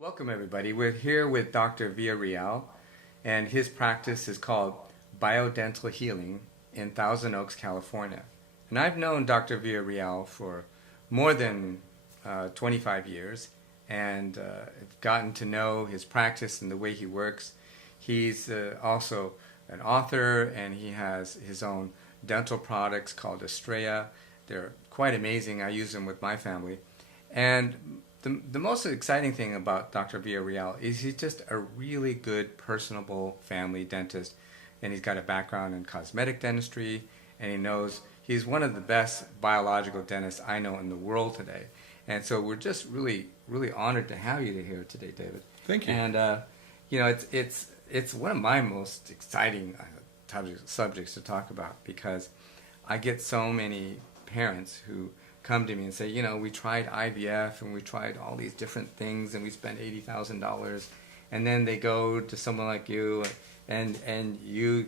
Welcome everybody. We're here with Dr. Villarreal, and his practice is called Biodental Healing in Thousand Oaks, California. And I've known Dr. Villarreal for more than 25 years, and I've gotten to know his practice and the way he works. He's also an author, and he has his own dental products called Estrella. They're quite amazing. I use them with my family. And the most exciting thing about Dr. Villarreal is he's just a really good, personable family dentist, and he's got a background in cosmetic dentistry, and he's one of the best biological dentists I know in the world today. And so we're just really, really honored to have you here today, David. Thank you. And it's one of my most exciting subjects to talk about, because I get so many parents who come to me and say, we tried IVF and we tried all these different things and we spent $80,000, and then they go to someone like you and you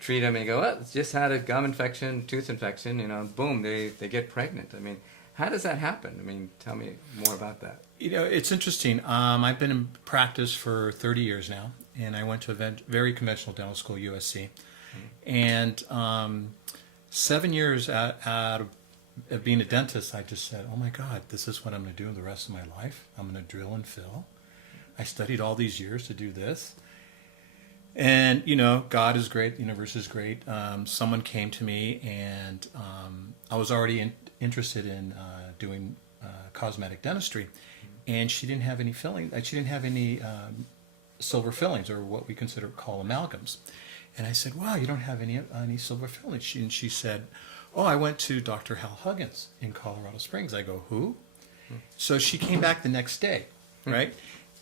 treat them and go, oh, it's just had a gum infection, tooth infection, boom, they get pregnant. I mean, how does that happen? I mean, tell me more about that. It's interesting. I've been in practice for 30 years now, and I went to a very conventional dental school, USC. And 7 years out of being a dentist, I just said, oh my God, this is what I'm going to do the rest of my life. I'm going to drill and fill. I studied all these years to do this. And, God is great. The universe is great. Someone came to me, and I was already interested in doing cosmetic dentistry. And she didn't have any she didn't have any silver fillings, or what we call amalgams. And I said, wow, you don't have any silver fillings. She said, oh, I went to Dr. Hal Huggins in Colorado Springs. I go, who? So she came back the next day, right?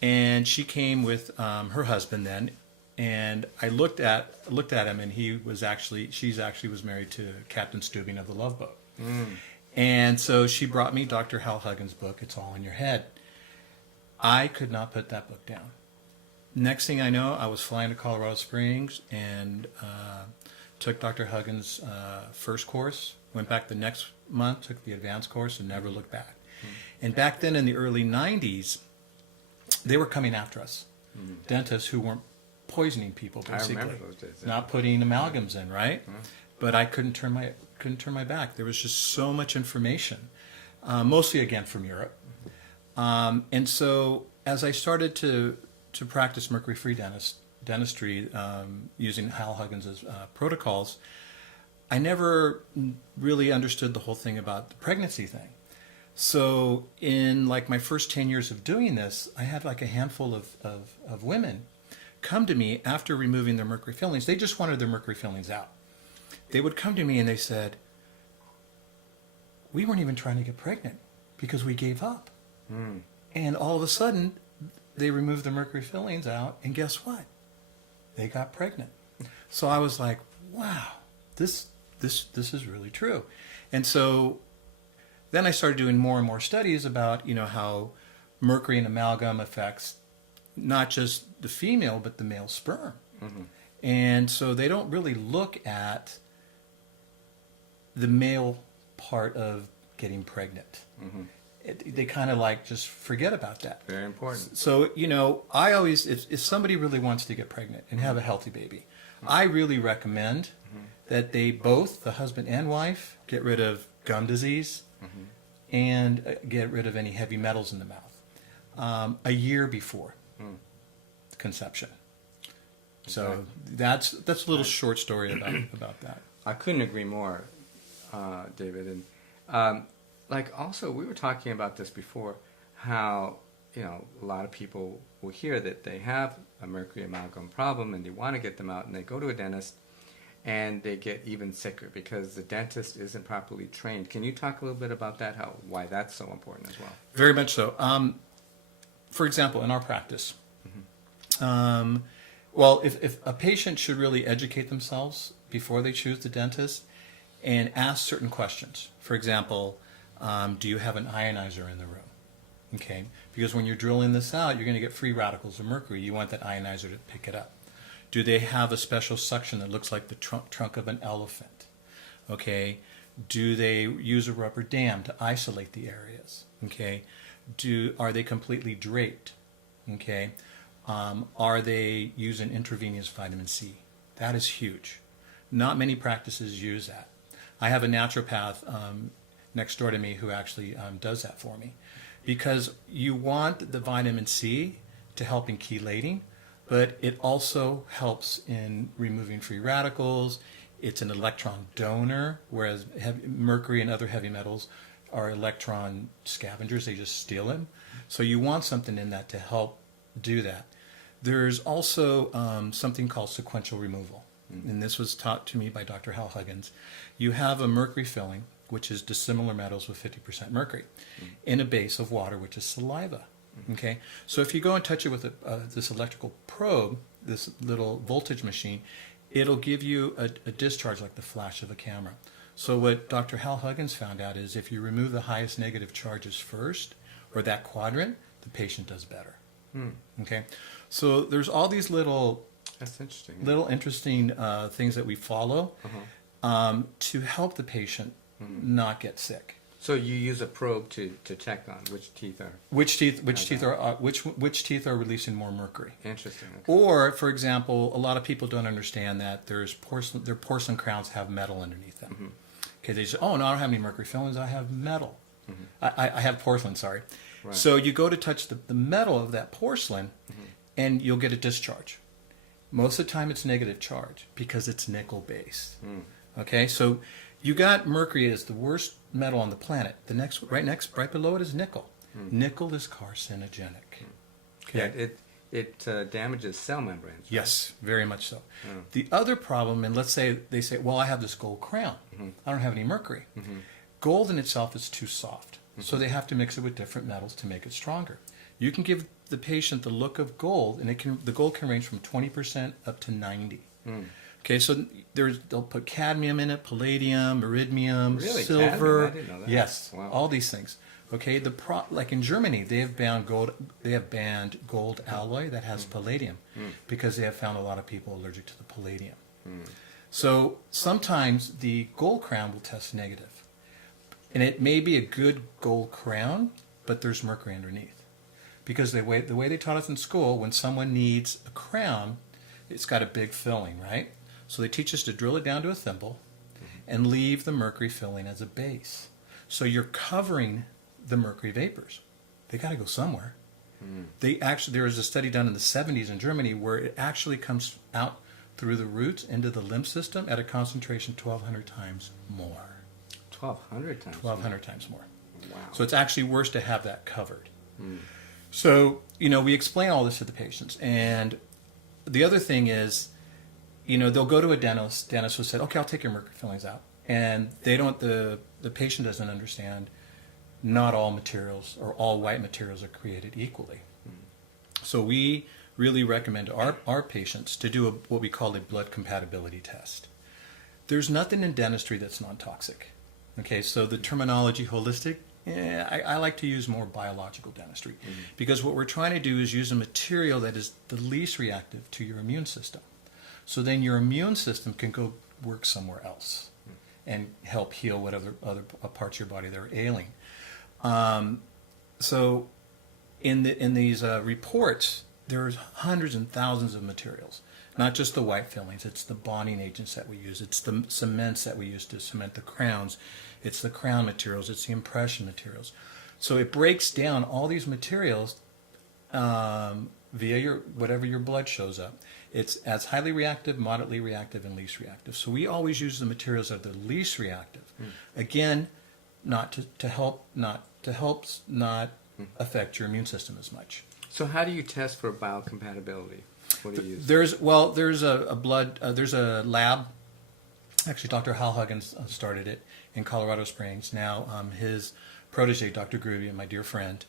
And she came with her husband then, and I looked at him, and she was married to Captain Steubing of the Love Boat. And so she brought me Dr. Hal Huggins' book, It's All in Your Head. I could not put that book down. Next thing I know, I was flying to Colorado Springs and took Dr. Huggins' first course, went back the next month, took the advanced course, and never looked back. And back then in the early 90s, they were coming after us, dentists who weren't poisoning people, basically. I remember those days. Yeah. Not putting amalgams in, right? But I couldn't turn my back. There was just so much information, mostly again from Europe. And so as I started to practice mercury-free dentistry using Hal Huggins' protocols, I never really understood the whole thing about the pregnancy thing. So in my first 10 years of doing this, I had a handful of women come to me after removing their mercury fillings. They just wanted their mercury fillings out. They would come to me and they said, we weren't even trying to get pregnant because we gave up. And all of a sudden, they removed the mercury fillings out, and guess what? They got pregnant. So I was like, wow, this is really true. And so then I started doing more and more studies about, how mercury and amalgam affects not just the female, but the male sperm. And so they don't really look at the male part of getting pregnant. They kind of just forget about that. Very important. So, I always, if somebody really wants to get pregnant and have a healthy baby, I really recommend that they both, the husband and wife, get rid of gum disease and get rid of any heavy metals in the mouth a year before conception. So that's a little short story about that. I couldn't agree more, David. And also, we were talking about this before, how, a lot of people will hear that they have a mercury amalgam problem and they want to get them out, and they go to a dentist and they get even sicker because the dentist isn't properly trained. Can you talk a little bit about that, why that's so important as well? Very much so. For example, in our practice, if a patient should really educate themselves before they choose the dentist and ask certain questions. For example, do you have an ionizer in the room? Okay, because when you're drilling this out, you're going to get free radicals of mercury. You want that ionizer to pick it up. Do they have a special suction that looks like the trunk of an elephant? Okay, do they use a rubber dam to isolate the areas? Okay, are they completely draped? Okay, are they using intravenous vitamin C? That is huge. Not many practices use that. I have a naturopath next door to me who actually does that for me, because you want the vitamin C to help in chelating, but it also helps in removing free radicals. It's an electron donor, whereas mercury and other heavy metals are electron scavengers. They just steal them. So you want something in that to help do that. There's also something called sequential removal. And this was taught to me by Dr. Hal Huggins. You have a mercury filling, which is dissimilar metals with 50% mercury, in a base of water, which is saliva. Okay, so if you go and touch it with this electrical probe, this little voltage machine, it'll give you a discharge like the flash of a camera. So what Dr. Hal Huggins found out is if you remove the highest negative charges first, or that quadrant, the patient does better. Okay, so there's all these little, that's interesting. Little interesting things that we follow to help the patient not get sick. So you use a probe to check on which teeth are which teeth are releasing more mercury. interesting. Okay. Or, for example, a lot of people don't understand that their porcelain crowns have metal underneath them. Okay, they say, "Oh, no, I don't have any mercury fillings. I have metal. I have porcelain. Sorry." Right. So you go to touch the metal of that porcelain, and you'll get a discharge. Most of the time, it's negative charge because it's nickel based. Okay, so you got mercury as the worst metal on the planet. The next, right below it is nickel. Nickel is carcinogenic. Okay. Yeah, it damages cell membranes. Right? Yes, very much so. The other problem, and let's say they say, well, I have this gold crown. I don't have any mercury. Gold in itself is too soft. So they have to mix it with different metals to make it stronger. You can give the patient the look of gold, and the gold can range from 20% up to 90%. Okay, so they'll put cadmium in it, palladium, iridium, Really? silver. Cadmium? I didn't know that. Yes, Wow. all these things. Okay, like in Germany, they have banned gold. They have banned gold alloy that has palladium because they have found a lot of people allergic to the palladium. So sometimes the gold crown will test negative, and it may be a good gold crown, but there's mercury underneath. Because the way they taught us in school, when someone needs a crown, it's got a big filling, right? So they teach us to drill it down to a thimble and leave the mercury filling as a base. So you're covering the mercury vapors. They got to go somewhere. There was a study done in the 70s in Germany where it actually comes out through the roots into the lymph system at a concentration 1,200 times more. 1,200 times. 1,200 times more. Wow. So it's actually worse to have that covered. So, we explain all this to the patients. And the other thing is, they'll go to a dentist who said, okay, I'll take your mercury fillings out. And the patient doesn't understand not all materials or all white materials are created equally. So we really recommend our patients to do what we call a blood compatibility test. There's nothing in dentistry that's non-toxic. Okay, so the terminology holistic, I like to use more biological dentistry because what we're trying to do is use a material that is the least reactive to your immune system. So then your immune system can go work somewhere else and help heal whatever other parts of your body that are ailing. So in these reports, there's hundreds and thousands of materials. Not just the white fillings, it's the bonding agents that we use, it's the cements that we use to cement the crowns, it's the crown materials, it's the impression materials. So it breaks down all these materials via whatever your blood shows up. It's as highly reactive, moderately reactive, and least reactive. So we always use the materials that are the least reactive. Again, not affect your immune system as much. So how do you test for biocompatibility? What do you use? There's a lab. Actually, Dr. Hal Huggins started it in Colorado Springs. Now his protege, Dr. Groovy, my dear friend,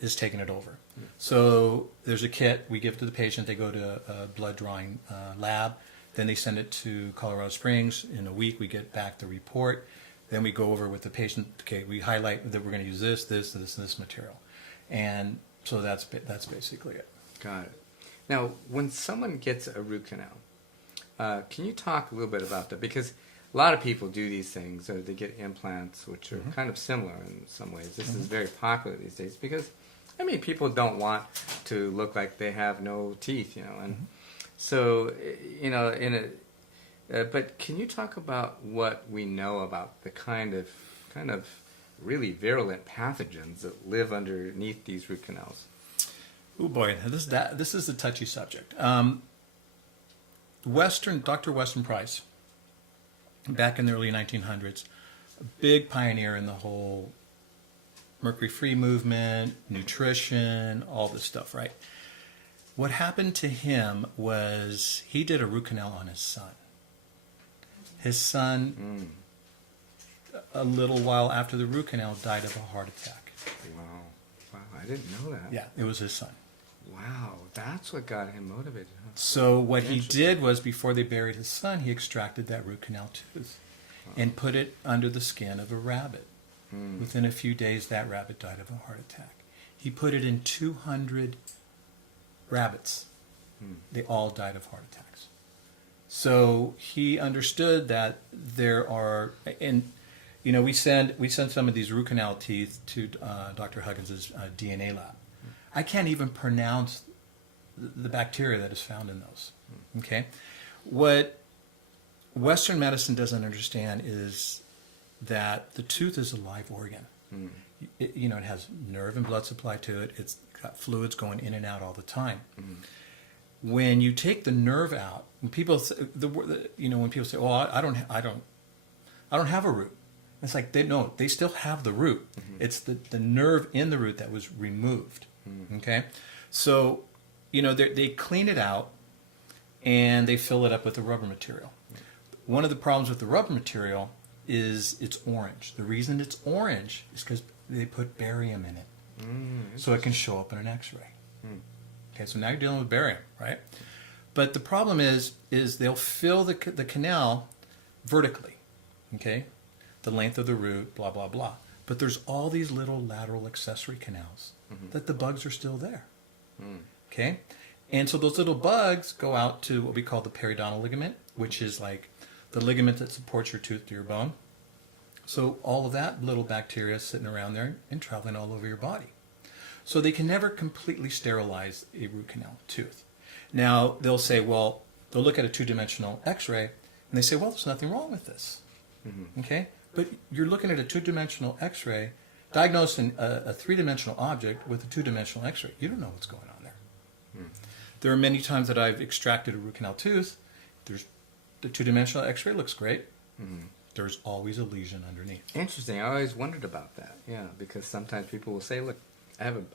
is taking it over. So there's a kit we give to the patient. They go to a blood drawing lab. Then they send it to Colorado Springs. In a week, we get back the report. Then we go over with the patient. Okay, we highlight that we're going to use this material, and so that's basically it. Got it. Now, when someone gets a root canal, can you talk a little bit about that? Because a lot of people do these things, or they get implants, which are kind of similar in some ways. This is very popular these days because I mean, people don't want to look like they have no teeth, you know, and so, you know, but can you talk about what we know about the kind of really virulent pathogens that live underneath these root canals? Oh boy, this is a touchy subject. Dr. Weston Price, back in the early 1900s, a big pioneer in the whole mercury-free movement, nutrition, all this stuff, right? What happened to him was he did a root canal on his son. His son, a little while after the root canal, died of a heart attack. Wow, I didn't know that. Yeah, it was his son. Wow, that's what got him motivated. Huh? So what he did was, before they buried his son, he extracted that root canal tooth and put it under the skin of a rabbit. Within a few days, that rabbit died of a heart attack. He put it in 200 rabbits. They all died of heart attacks. So he understood that there are, and you know, we send some of these root canal teeth to Dr. Huggins' DNA lab. I can't even pronounce the bacteria that is found in those. Okay, what Western medicine doesn't understand is that the tooth is a live organ. You know, it has nerve and blood supply to it. It's got fluids going in and out all the time. When you take the nerve out, when people say, when people say, "Oh, I don't have a root," it's like they still have the root. It's the nerve in the root that was removed. Okay, so you know they clean it out and they fill it up with the rubber material. One of the problems with the rubber material is it's orange. The reason it's orange is because they put barium in it, so it can show up in an X-ray. Okay, so now you're dealing with barium, right? But the problem is they'll fill the canal vertically, okay, the length of the root, blah blah blah. But there's all these little lateral accessory canals that the bugs are still there, okay, and so those little bugs go out to what we call the periodontal ligament, which is like the ligament that supports your tooth to your bone. So all of that little bacteria is sitting around there and traveling all over your body. So they can never completely sterilize a root canal tooth. Now they'll say, well, they'll look at a two-dimensional X-ray and they say, well, there's nothing wrong with this. Okay, but you're looking at a two-dimensional X-ray, diagnosing a three-dimensional object with a two-dimensional X-ray. You don't know what's going on there. There are many times that I've extracted a root canal tooth. There's the two-dimensional X-ray looks great. There's always a lesion underneath. Interesting. I always wondered about that. Yeah, because sometimes people will say, "Look,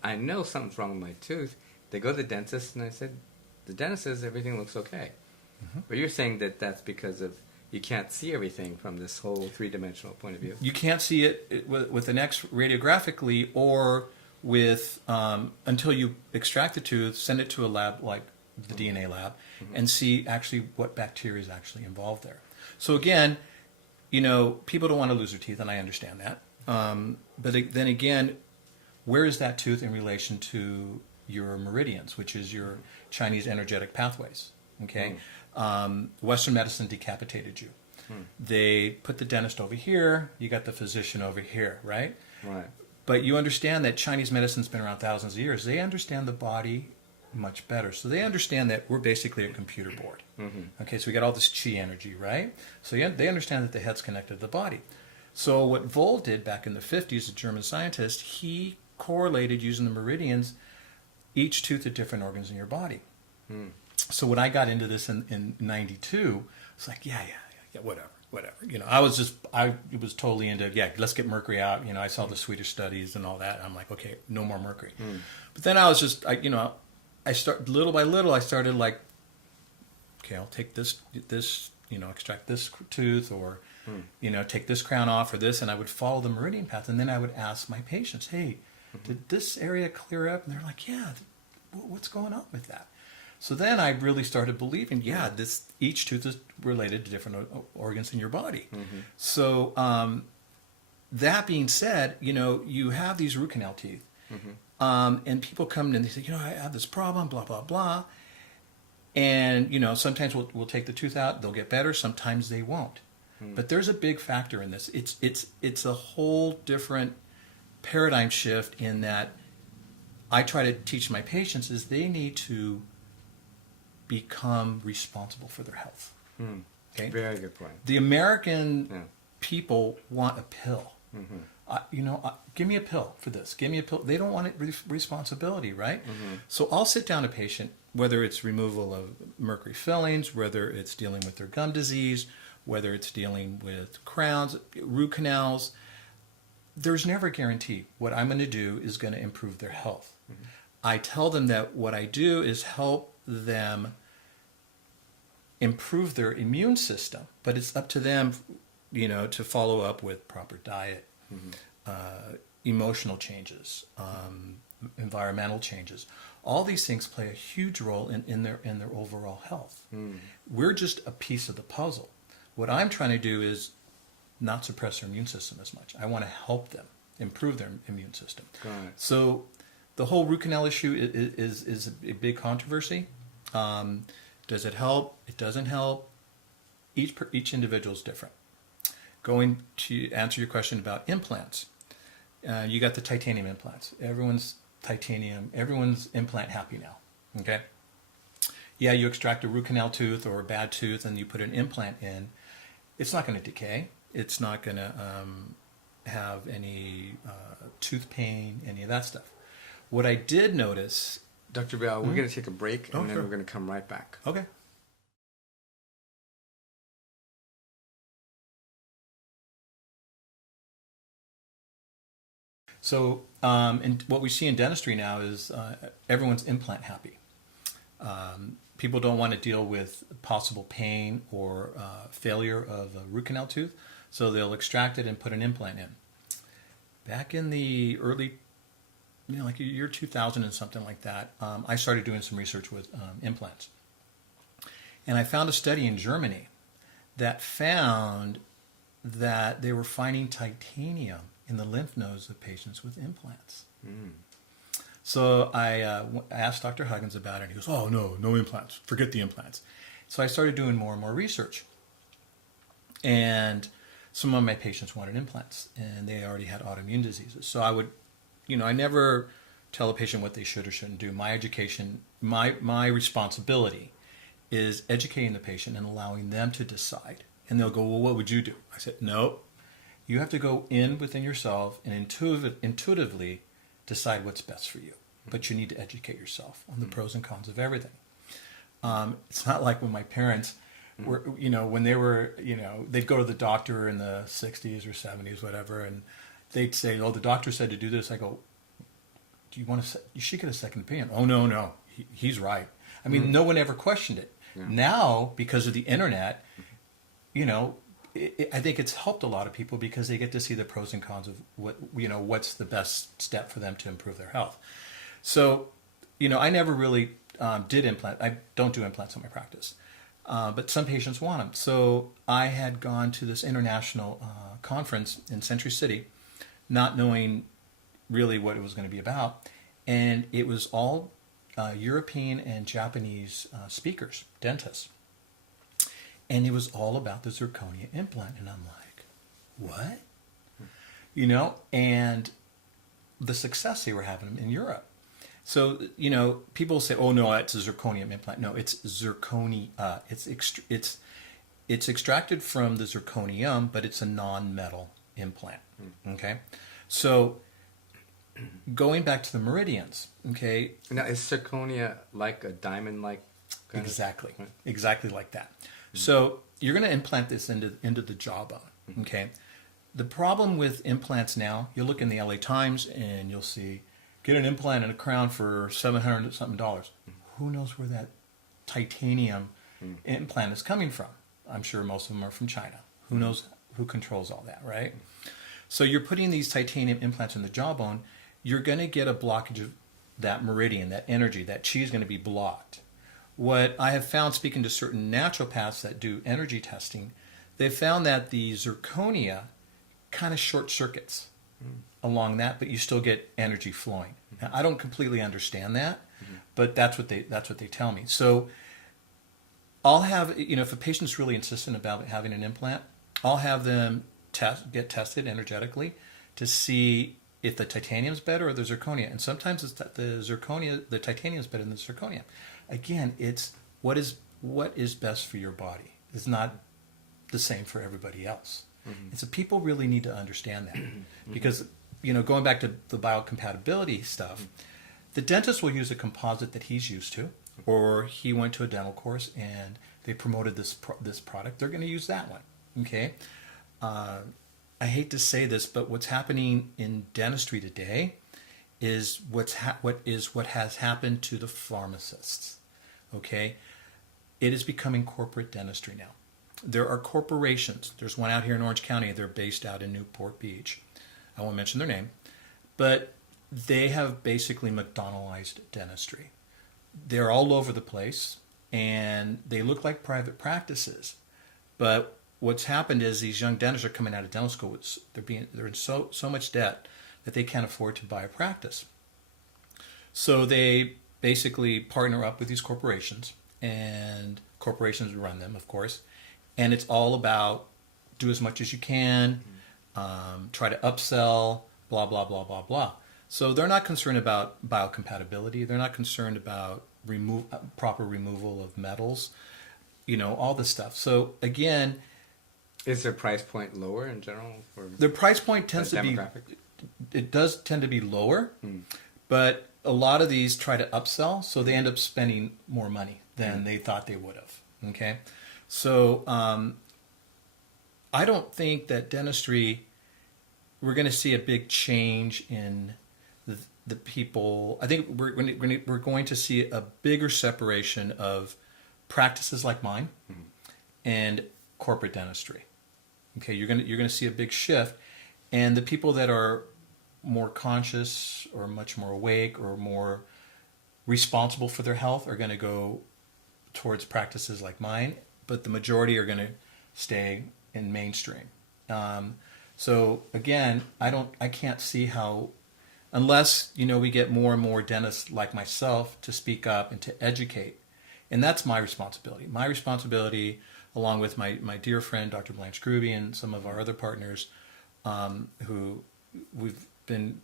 I know something's wrong with my tooth." They go to the dentist, and I said, "The dentist says everything looks okay." But you're saying that that's because of you can't see everything from this whole three-dimensional point of view. You can't see it with an X radiographically or with until you extract the tooth, send it to a lab like the DNA lab, and see actually what bacteria is actually involved there. So again, you know, people don't want to lose their teeth, and I understand that. But then again, where is that tooth in relation to your meridians, which is your Chinese energetic pathways? Okay, Western medicine decapitated you. They put the dentist over here, you got the physician over here, right? Right. But you understand that Chinese medicine's been around thousands of years. They understand the body much better. So they understand that we're basically a computer board. Okay, so we got all this chi energy, right? So yeah, they understand that the head's connected to the body. So what Voll did back in the 50s, a German scientist, he correlated using the meridians each tooth to different organs in your body. So when I got into this in 92, it's like, yeah, whatever. You know, I was totally into, let's get mercury out. You know, I saw the Swedish studies and all that. I'm like, okay, no more mercury. But then I was just, I start little by little. I started like, okay, I'll take this, you know, extract this tooth, or, you know, take this crown off or this, and I would follow the meridian path, and then I would ask my patients, hey, did this area clear up? And they're like, yeah, what's going on with that? So then I really started believing, each tooth is related to different organs in your body. So that being said, you know, you have these root canal teeth, and people come in and they say, you know, I have this problem, blah, blah, blah. And, you know, sometimes we'll take the tooth out, they'll get better, sometimes they won't. But there's a big factor in this. It's a whole different paradigm shift in that I try to teach my patients is they need to become responsible for their health. Okay? Very good point. The American people want a pill. Give me a pill for this. Give me a pill. They don't want responsibility, right? So I'll sit down a patient, whether it's removal of mercury fillings, whether it's dealing with their gum disease, whether it's dealing with crowns, root canals. There's never a guarantee. What I'm going to do is going to improve their health. I tell them that what I do is help them improve their immune system, but it's up to them, to follow up with proper diet, emotional changes, environmental changes. All these things play a huge role in their overall health. We're just a piece of the puzzle. What I'm trying to do is not suppress their immune system as much. I want to help them improve their immune system. Got it. So the whole root canal issue is a big controversy. Does it help? It doesn't help. Each individual is different. Going to answer your question about implants, you got the titanium implants. Everyone's implant happy now. Okay. Yeah, you extract a root canal tooth or a bad tooth and you put an implant in. It's not going to decay. It's not going to have any tooth pain, any of that stuff. What I did notice... Dr. Bell, we're going to take a break and then sure. we're going to come right back. Okay. So, and what we see in dentistry now is everyone's implant happy. People don't want to deal with possible pain or failure of a root canal tooth, so they'll extract it and put an implant in. Back in the early, like year 2000 and something like that, I started doing some research with implants. And I found a study in Germany that found that they were finding titanium in the lymph nodes of patients with implants. So I asked Dr. Huggins about it, and he goes, "Oh, no implants. Forget the implants." So I started doing more and more research. And some of my patients wanted implants, and they already had autoimmune diseases. So I would, I never tell a patient what they should or shouldn't do. My education, my responsibility is educating the patient and allowing them to decide. And they'll go, "Well, what would you do?" I said, "No, you have to go within yourself and intuitively decide what's best for you. But you need to educate yourself on the pros and cons of everything." It's not like when my parents were, when they were, they'd go to the doctor in the 60s or 70s, whatever, and they'd say, "Oh, the doctor said to do this." I go, "Do you want to, you should get a second opinion." "Oh, no, he's right." I mean, no one ever questioned it. Yeah. Now, because of the internet, I think it's helped a lot of people because they get to see the pros and cons of what's the best step for them to improve their health. So, I never really did implant. I don't do implants in my practice, but some patients want them. So I had gone to this international conference in Century City, not knowing really what it was going to be about, and it was all European and Japanese speakers, dentists. And it was all about the zirconia implant. And I'm like, what? And the success they were having in Europe. So, people say, "Oh, no, it's a zirconium implant." No, it's zirconia. It's extracted from the zirconium, but it's a non-metal implant. Okay? So, going back to the meridians, okay? Now, is zirconia like a diamond-like kind Exactly. Exactly like that. So you're going to implant this into the jawbone, okay? The problem with implants now, you look in the LA Times and you'll see, "Get an implant and a crown for $700 something." Who knows where that titanium implant is coming from? I'm sure most of them are from China. Who knows who controls all that, right? So you're putting these titanium implants in the jawbone, you're going to get a blockage of that meridian, that energy, that chi is going to be blocked. What I have found, speaking to certain naturopaths that do energy testing, they've found that the zirconia kind of short circuits along that, but you still get energy flowing. Now, I don't completely understand that, but that's what they tell me. So I'll have, if a patient's really insistent about having an implant, I'll have them get tested energetically to see if the titanium's better or the zirconia. And sometimes it's the titanium's better than the zirconia. Again, it's what is best for your body. It's not the same for everybody else. And so people really need to understand that. Because, going back to the biocompatibility stuff, the dentist will use a composite that he's used to, or he went to a dental course and they promoted this product. They're going to use that one. Okay. I hate to say this, but what's happening in dentistry today is what has happened to the pharmacists. Okay. It is becoming corporate dentistry now. There are corporations. There's one out here in Orange County. They're based out in Newport Beach. I won't mention their name, but they have basically McDonaldized dentistry. They're all over the place, and they look like private practices. But what's happened is these young dentists are coming out of dental school. They're in so much debt that they can't afford to buy a practice. So they basically partner up with these corporations, and corporations run them, of course. And it's all about do as much as you can, try to upsell, blah, blah, blah, blah, blah. So they're not concerned about biocompatibility. They're not concerned about proper removal of metals, all this stuff. So again, is their price point lower in general? Their price point tends to be, it does tend to be lower, but a lot of these try to upsell, so they end up spending more money than they thought they would have. Okay, so I don't think that dentistry, we're going to see a big change in the people. I think we're going to see a bigger separation of practices like mine and corporate dentistry. Okay, you're going to see a big shift, and the people that are more conscious or much more awake or more responsible for their health are going to go towards practices like mine, but the majority are going to stay in mainstream. So again, I can't see how, unless we get more and more dentists like myself to speak up and to educate, and that's my responsibility. My responsibility, along with my dear friend Dr. Blanche Gruby and some of our other partners, who we've been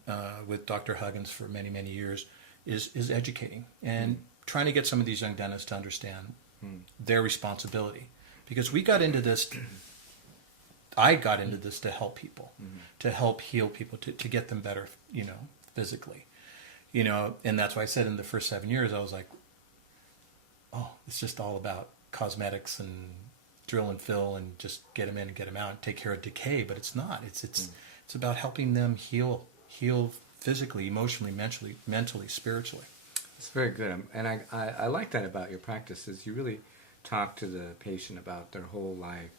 with Dr. Huggins for many, many years, is educating and trying to get some of these young dentists to understand their responsibility. Because we got into this, I got into this to help people, to help heal people, to get them better, physically. And that's why I said in the first 7 years, I was like, oh, it's just all about cosmetics and drill and fill and just get them in and get them out and take care of decay. But it's not. It's about helping them heal physically, emotionally, mentally, spiritually. It's very good. And I like that about your practice, is you really talk to the patient about their whole life,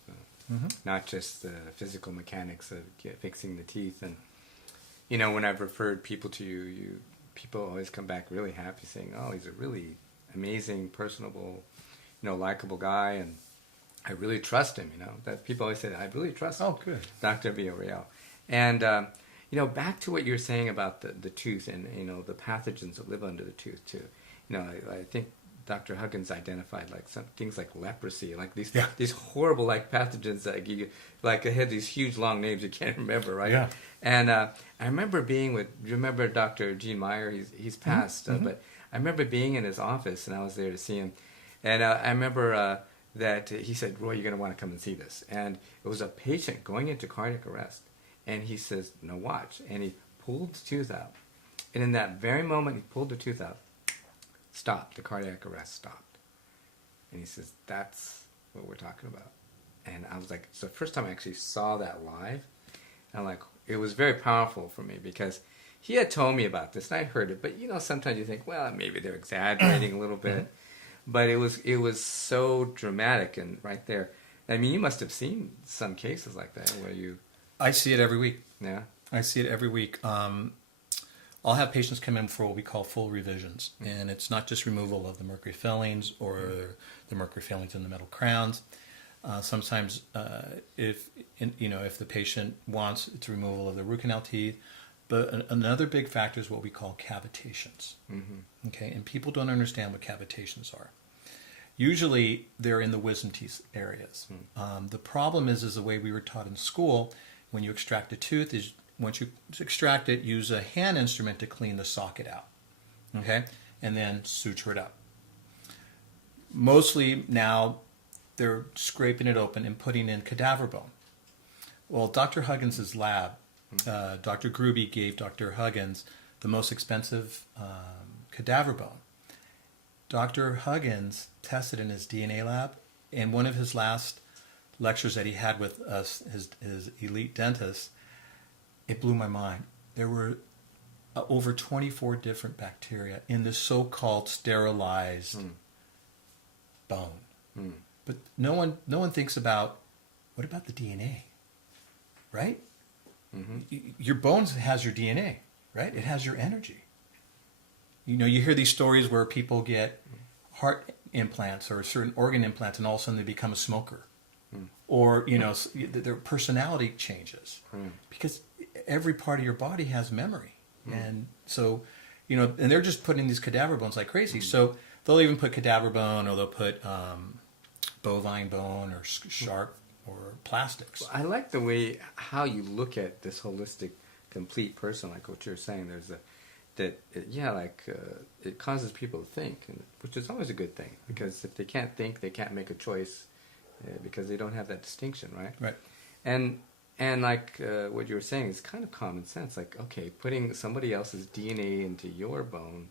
not just the physical mechanics of fixing the teeth. And, when I've referred people to you, people always come back really happy saying, oh, he's a really amazing, personable, likable guy, and I really trust him, that people always say, I really trust good. Dr. Villarreal. And, back to what you were saying about the tooth and, the pathogens that live under the tooth too. I think Dr. Huggins identified some things like leprosy, like these horrible pathogens that they had these huge long names you can't remember, right? Yeah. And I remember being with, do you remember Dr. Gene Meyer? He's passed, but I remember being in his office and I was there to see him. And I remember that he said, Roy, you're going to want to come and see this. And it was a patient going into cardiac arrest. And he says, no, watch. And he pulled the tooth out. And in that very moment he pulled the tooth out, stopped. The cardiac arrest stopped. And he says, that's what we're talking about. And I was like, it's the first time I actually saw that live. And I'm like, it was very powerful for me because he had told me about this and I heard it. But, sometimes you think, well, maybe they're exaggerating a little bit. But it was so dramatic and right there. I mean, you must have seen some cases like that where you... I see it every week. Yeah? I see it every week. I'll have patients come in for what we call full revisions. And it's not just removal of the mercury fillings or the mercury fillings in the metal crowns. Sometimes if the patient wants, it's removal of the root canal teeth. But another big factor is what we call cavitations. Okay, and people don't understand what cavitations are. Usually they're in the wisdom teeth areas. The problem is the way we were taught in school, when you extract a tooth, is once you extract it, use a hand instrument to clean the socket out. Okay? And then suture it up. Mostly now they're scraping it open and putting in cadaver bone. Well, Dr. Huggins' lab, Dr. Gruby gave Dr. Huggins the most expensive cadaver bone. Dr. Huggins tested in his DNA lab, and one of his last lectures that he had with us, his elite dentists, it blew my mind. There were over 24 different bacteria in this so-called sterilized bone. But no one thinks about, what about the DNA, right? Your bones has your DNA, right? It has your energy. You know, you hear these stories where people get heart implants or certain organ implants, and all of a sudden they become a smoker. Or, you know, their personality changes. Because every part of your body has memory. And so, you know, and they're just putting these cadaver bones like crazy. So they'll even put cadaver bone, or they'll put bovine bone, or shark, or plastics. I like the way how you look at this holistic, complete person, like what you're saying. There's it causes people to think, which is always a good thing, because if they can't think, they can't make a choice, because they don't have that distinction, right? Right. And like what you were saying is kind of common sense. Like, okay, putting somebody else's DNA into your bone,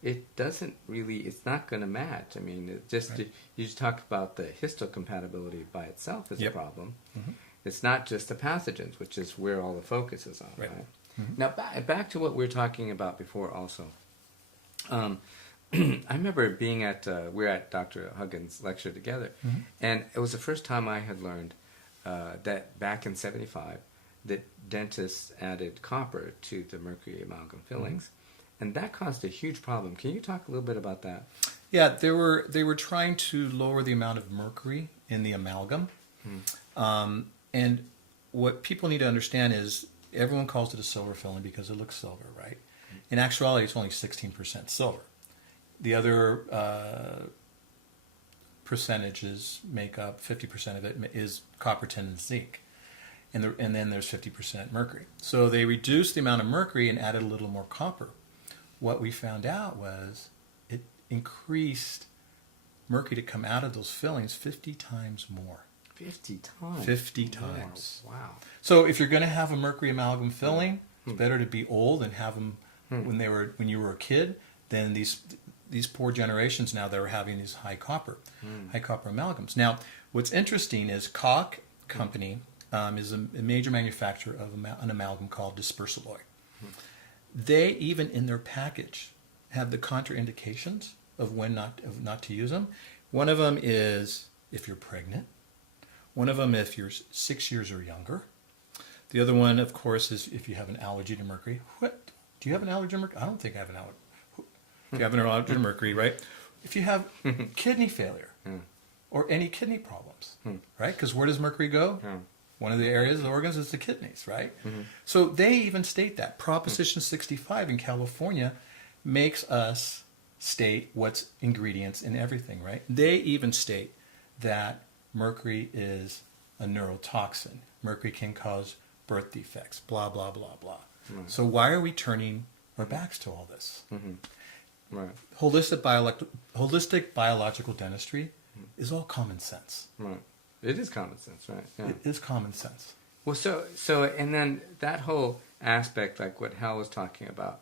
it doesn't really, it's not going to match. I mean, it just, you just talk about the histocompatibility by itself is a problem. It's not just the pathogens, which is where all the focus is on, right? Now, back to what we were talking about before also. I remember being we were at Dr. Huggins' lecture together, and it was the first time I had learned that back in '75, that dentists added copper to the mercury amalgam fillings, and that caused a huge problem. Can you talk a little bit about that? Yeah, they were trying to lower the amount of mercury in the amalgam, and what people need to understand is everyone calls it a silver filling because it looks silver, right? In actuality, it's only 16% silver. The other percentages make up 50% of it is copper, tin, and zinc. And then there's 50% mercury. So they reduced the amount of mercury and added a little more copper. What we found out was it increased mercury to come out of those fillings 50 times more. 50 times? 50 times. Wow. So if you're going to have a mercury amalgam filling, it's better to be old and have them when you were a kid than these poor generations now that are having these high copper amalgams. Now, what's interesting is Koch Company is a major manufacturer of an amalgam called dispersiloid. They even in their package have the contraindications of when not to use them. One of them is if you're pregnant. One of them if you're 6 years or younger. The other one, of course, is if you have an allergy to mercury. What? Do you have an allergy to mercury? I don't think I have an allergy. If you have an allergy to mercury, right? If you have kidney failure or any kidney problems, right? Because where does mercury go? One of the areas, the organs, is the kidneys, right? So they even state that. Proposition 65 in California makes us state what's ingredients in everything, right? They even state that mercury is a neurotoxin. Mercury can cause birth defects, blah, blah, blah, blah. So why are we turning our backs to all this? Right. Holistic biological dentistry is all common sense. Right. It is common sense, right? Yeah. It is common sense. Well, so and then that whole aspect, like what Hal was talking about,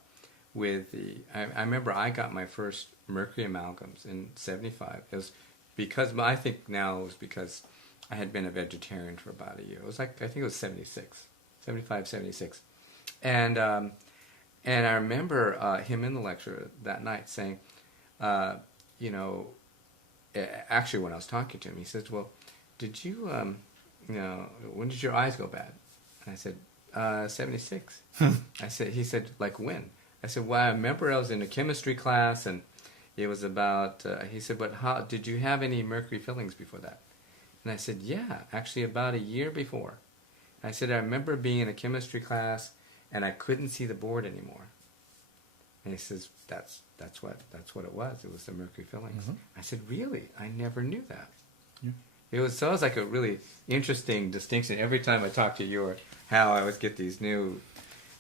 with I remember I got my first mercury amalgams in '75. It was because I think now it was because I had been a vegetarian for about a year. It was like I think it was 75, 76, and I remember him in the lecture that night saying, actually when I was talking to him, he says, "Well, did you, when did your eyes go bad?" And I said, 76. He said, like when? I said, well, I remember I was in a chemistry class and it was about, he said, but how, did you have any mercury fillings before that? And I said, yeah, actually about a year before. And I said, I remember being in a chemistry class and I couldn't see the board anymore. And he says, that's what it was. It was the mercury fillings. I said, really? I never knew that. It was like a really interesting distinction. Every time I talk to you or Hal, I always get these new,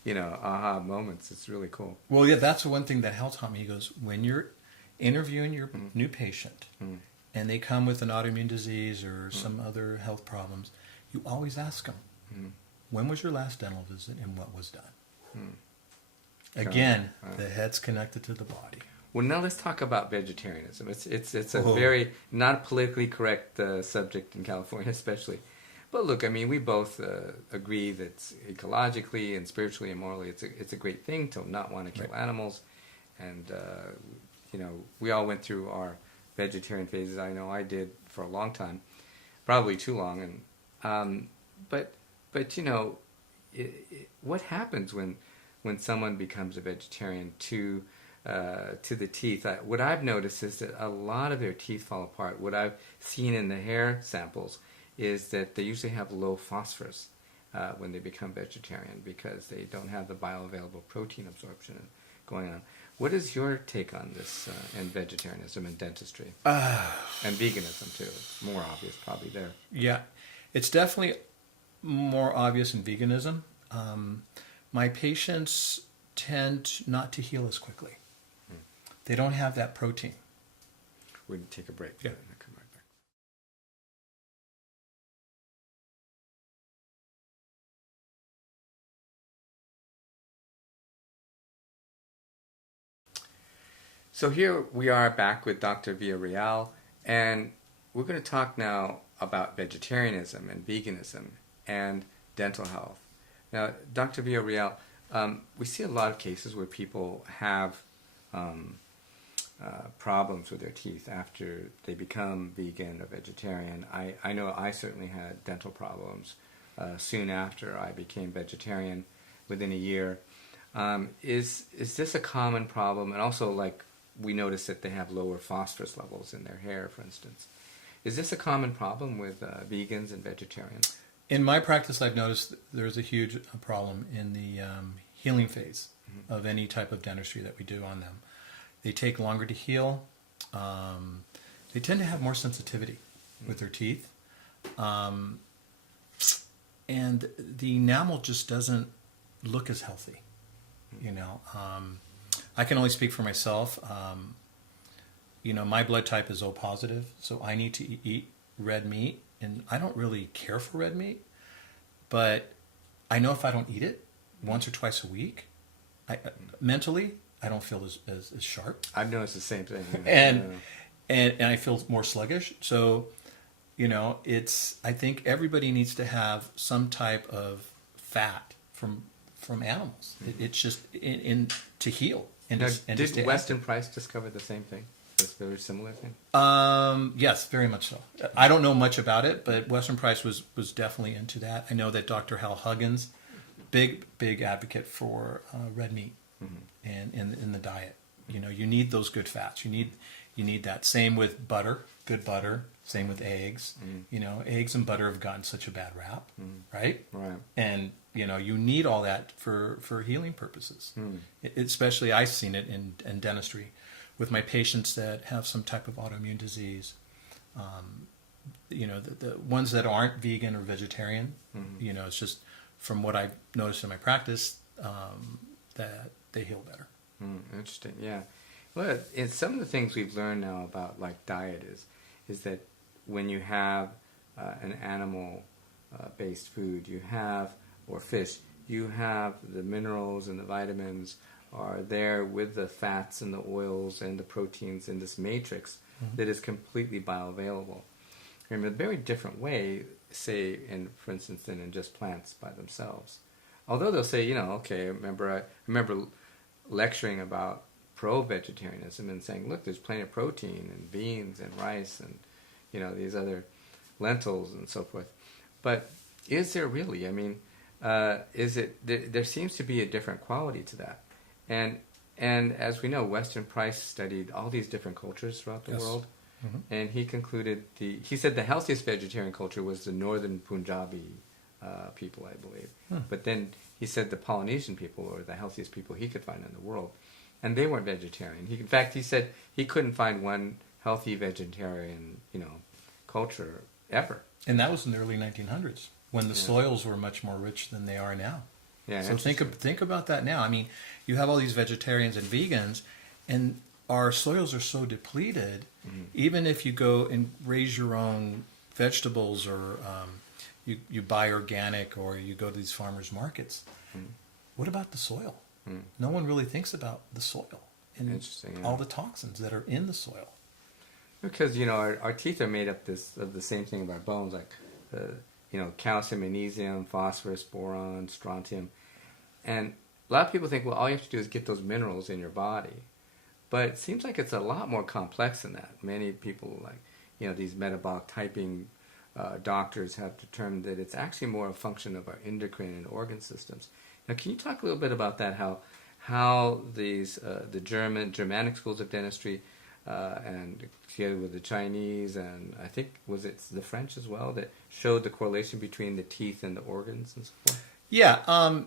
aha moments. It's really cool. Well, yeah, that's the one thing that Hal taught me. He goes, when you're interviewing your new patient and they come with an autoimmune disease or some other health problems, you always ask them, when was your last dental visit and what was done? Again, the head's connected to the body. Well, now let's talk about vegetarianism. It's a very not politically correct subject in California, especially. But look, I mean, we both agree that ecologically and spiritually and morally, it's a great thing to not want to kill animals, and we all went through our vegetarian phases. I know I did for a long time, probably too long, and but what happens when someone becomes a vegetarian to the teeth? What I've noticed is that a lot of their teeth fall apart. What I've seen in the hair samples is that they usually have low phosphorus when they become vegetarian because they don't have the bioavailable protein absorption going on. What is your take on this in vegetarianism and dentistry? And veganism too. It's more obvious probably there. Yeah, it's definitely more obvious in veganism. My patients tend not to heal as quickly. They don't have that protein. We're going to take a break. Yeah. I'll come right back. So here we are back with Dr. Villarreal, and we're going to talk now about vegetarianism and veganism and dental health. Now, Dr. Villarreal, we see a lot of cases where people have problems with their teeth after they become vegan or vegetarian. I know I certainly had dental problems soon after I became vegetarian, within a year. Is this a common problem? And also, like, we notice that they have lower phosphorus levels in their hair, for instance. Is this a common problem with vegans and vegetarians? In my practice, I've noticed there's a huge problem in the healing phase of any type of dentistry that we do on them. They take longer to heal. They tend to have more sensitivity with their teeth. And the enamel just doesn't look as healthy. I can only speak for myself. My blood type is O positive, so I need to eat red meat. And I don't really care for red meat, but I know if I don't eat it once or twice a week, mentally, I don't feel as sharp. I've noticed the same thing. And I feel more sluggish. So, I think everybody needs to have some type of fat from animals. It's just to heal. And now, and did Weston Price discover the same thing? This very similar thing? Yes, very much so. I don't know much about it, but Weston Price was definitely into that. I know that Dr. Hal Huggins, big advocate for red meat and in the diet. You need those good fats. You need that. Same with butter, good butter. Same with eggs. Eggs and butter have gotten such a bad rap, right? Right. And you need all that for healing purposes. Especially I've seen it in dentistry with my patients that have some type of autoimmune disease. The ones that aren't vegan or vegetarian, it's just from what I've noticed in my practice that they heal better. Interesting, yeah. Well, it's some of the things we've learned now about like diet is that when you have an animal-based food, or fish, you have the minerals and the vitamins are there with the fats and the oils and the proteins in this matrix that is completely bioavailable. In a very different way, say, for instance, than in just plants by themselves. Although they'll say, okay, I remember lecturing about pro-vegetarianism and saying, look, there's plenty of protein in beans and rice and, these other lentils and so forth. But is there really? I mean, there seems to be a different quality to that. And as we know, Weston Price studied all these different cultures throughout the world, and he concluded he said the healthiest vegetarian culture was the northern Punjabi people, I believe. But then he said the Polynesian people were the healthiest people he could find in the world, and they weren't vegetarian. In fact, he said he couldn't find one healthy vegetarian, culture ever. And that was in the early 1900s when the soils were much more rich than they are now. Yeah, so think about that now. I mean, you have all these vegetarians and vegans, and our soils are so depleted. Even if you go and raise your own vegetables, or you buy organic, or you go to these farmers markets, what about the soil? No one really thinks about the soil and all the toxins that are in the soil. Because, you know, our teeth are made up of the same thing of our bones, like, you know, calcium, magnesium, phosphorus, boron, strontium. And a lot of people think, well, all you have to do is get those minerals in your body. But it seems like it's a lot more complex than that. Many people, like, you know, these metabolic typing doctors have determined that it's actually more a function of our endocrine and organ systems. Now, can you talk a little bit about that, how these the Germanic schools of dentistry and together with the Chinese, and I think, was it the French as well, that showed the correlation between the teeth and the organs and so forth? Yeah,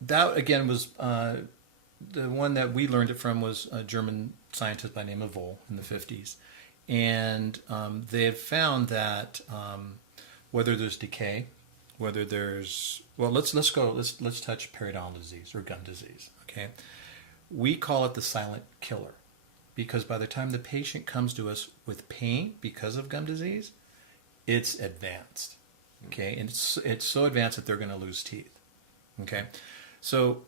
that again was the one that we learned it from was a German scientist by the name of Voll in the 50s. And they have found that whether there's decay, whether there's, well, let's touch periodontal disease or gum disease. Okay, we call it the silent killer, because by the time the patient comes to us with pain because of gum disease, it's advanced. Okay, and it's so advanced that they're going to lose teeth. Okay, so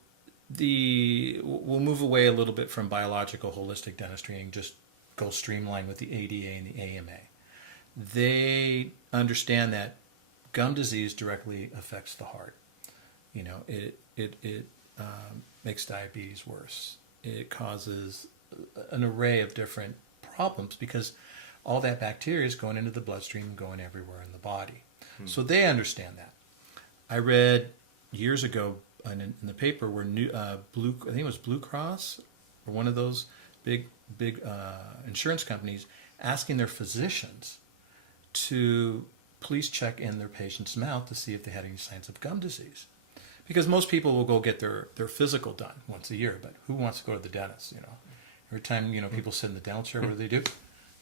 we'll move away a little bit from biological holistic dentistry and just go streamline with the ADA and the AMA. They understand that gum disease directly affects the heart. You know, it makes diabetes worse. It causes an array of different problems because all that bacteria is going into the bloodstream and going everywhere in the body. So they understand that. I read years ago in the paper where I think it was Blue Cross or one of those big insurance companies asking their physicians to please check in their patient's mouth to see if they had any signs of gum disease. Because most people will go get their physical done once a year, but who wants to go to the dentist? You know, every time people sit in the dental chair, what do?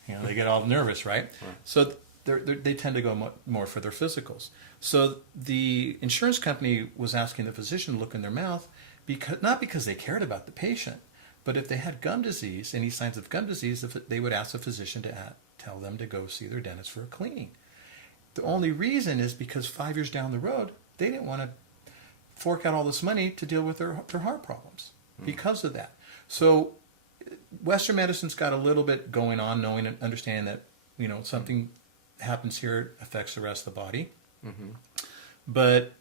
They get all nervous, right? So they tend to go more for their physicals. So the insurance company was asking the physician to look in their mouth, not because they cared about the patient, but if they had gum disease, any signs of gum disease, they would ask the physician to tell them to go see their dentist for a cleaning. The only reason is because 5 years down the road, they didn't want to fork out all this money to deal with their heart problems because of that. So Western medicine's got a little bit going on, knowing and understanding that something happens here affects the rest of the body. But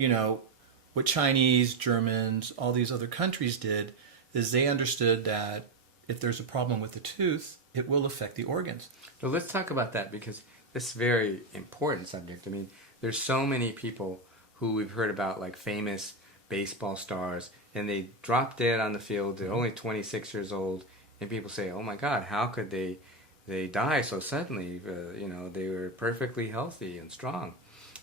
what Chinese, Germans, all these other countries did is they understood that if there's a problem with the tooth, it will affect the organs. So let's talk about that, because this is a very important subject. I mean, there's so many people who we've heard about, like famous baseball stars, and they drop dead on the field. They're only 26 years old, and people say, "Oh my God, how could they die so suddenly? They were perfectly healthy and strong."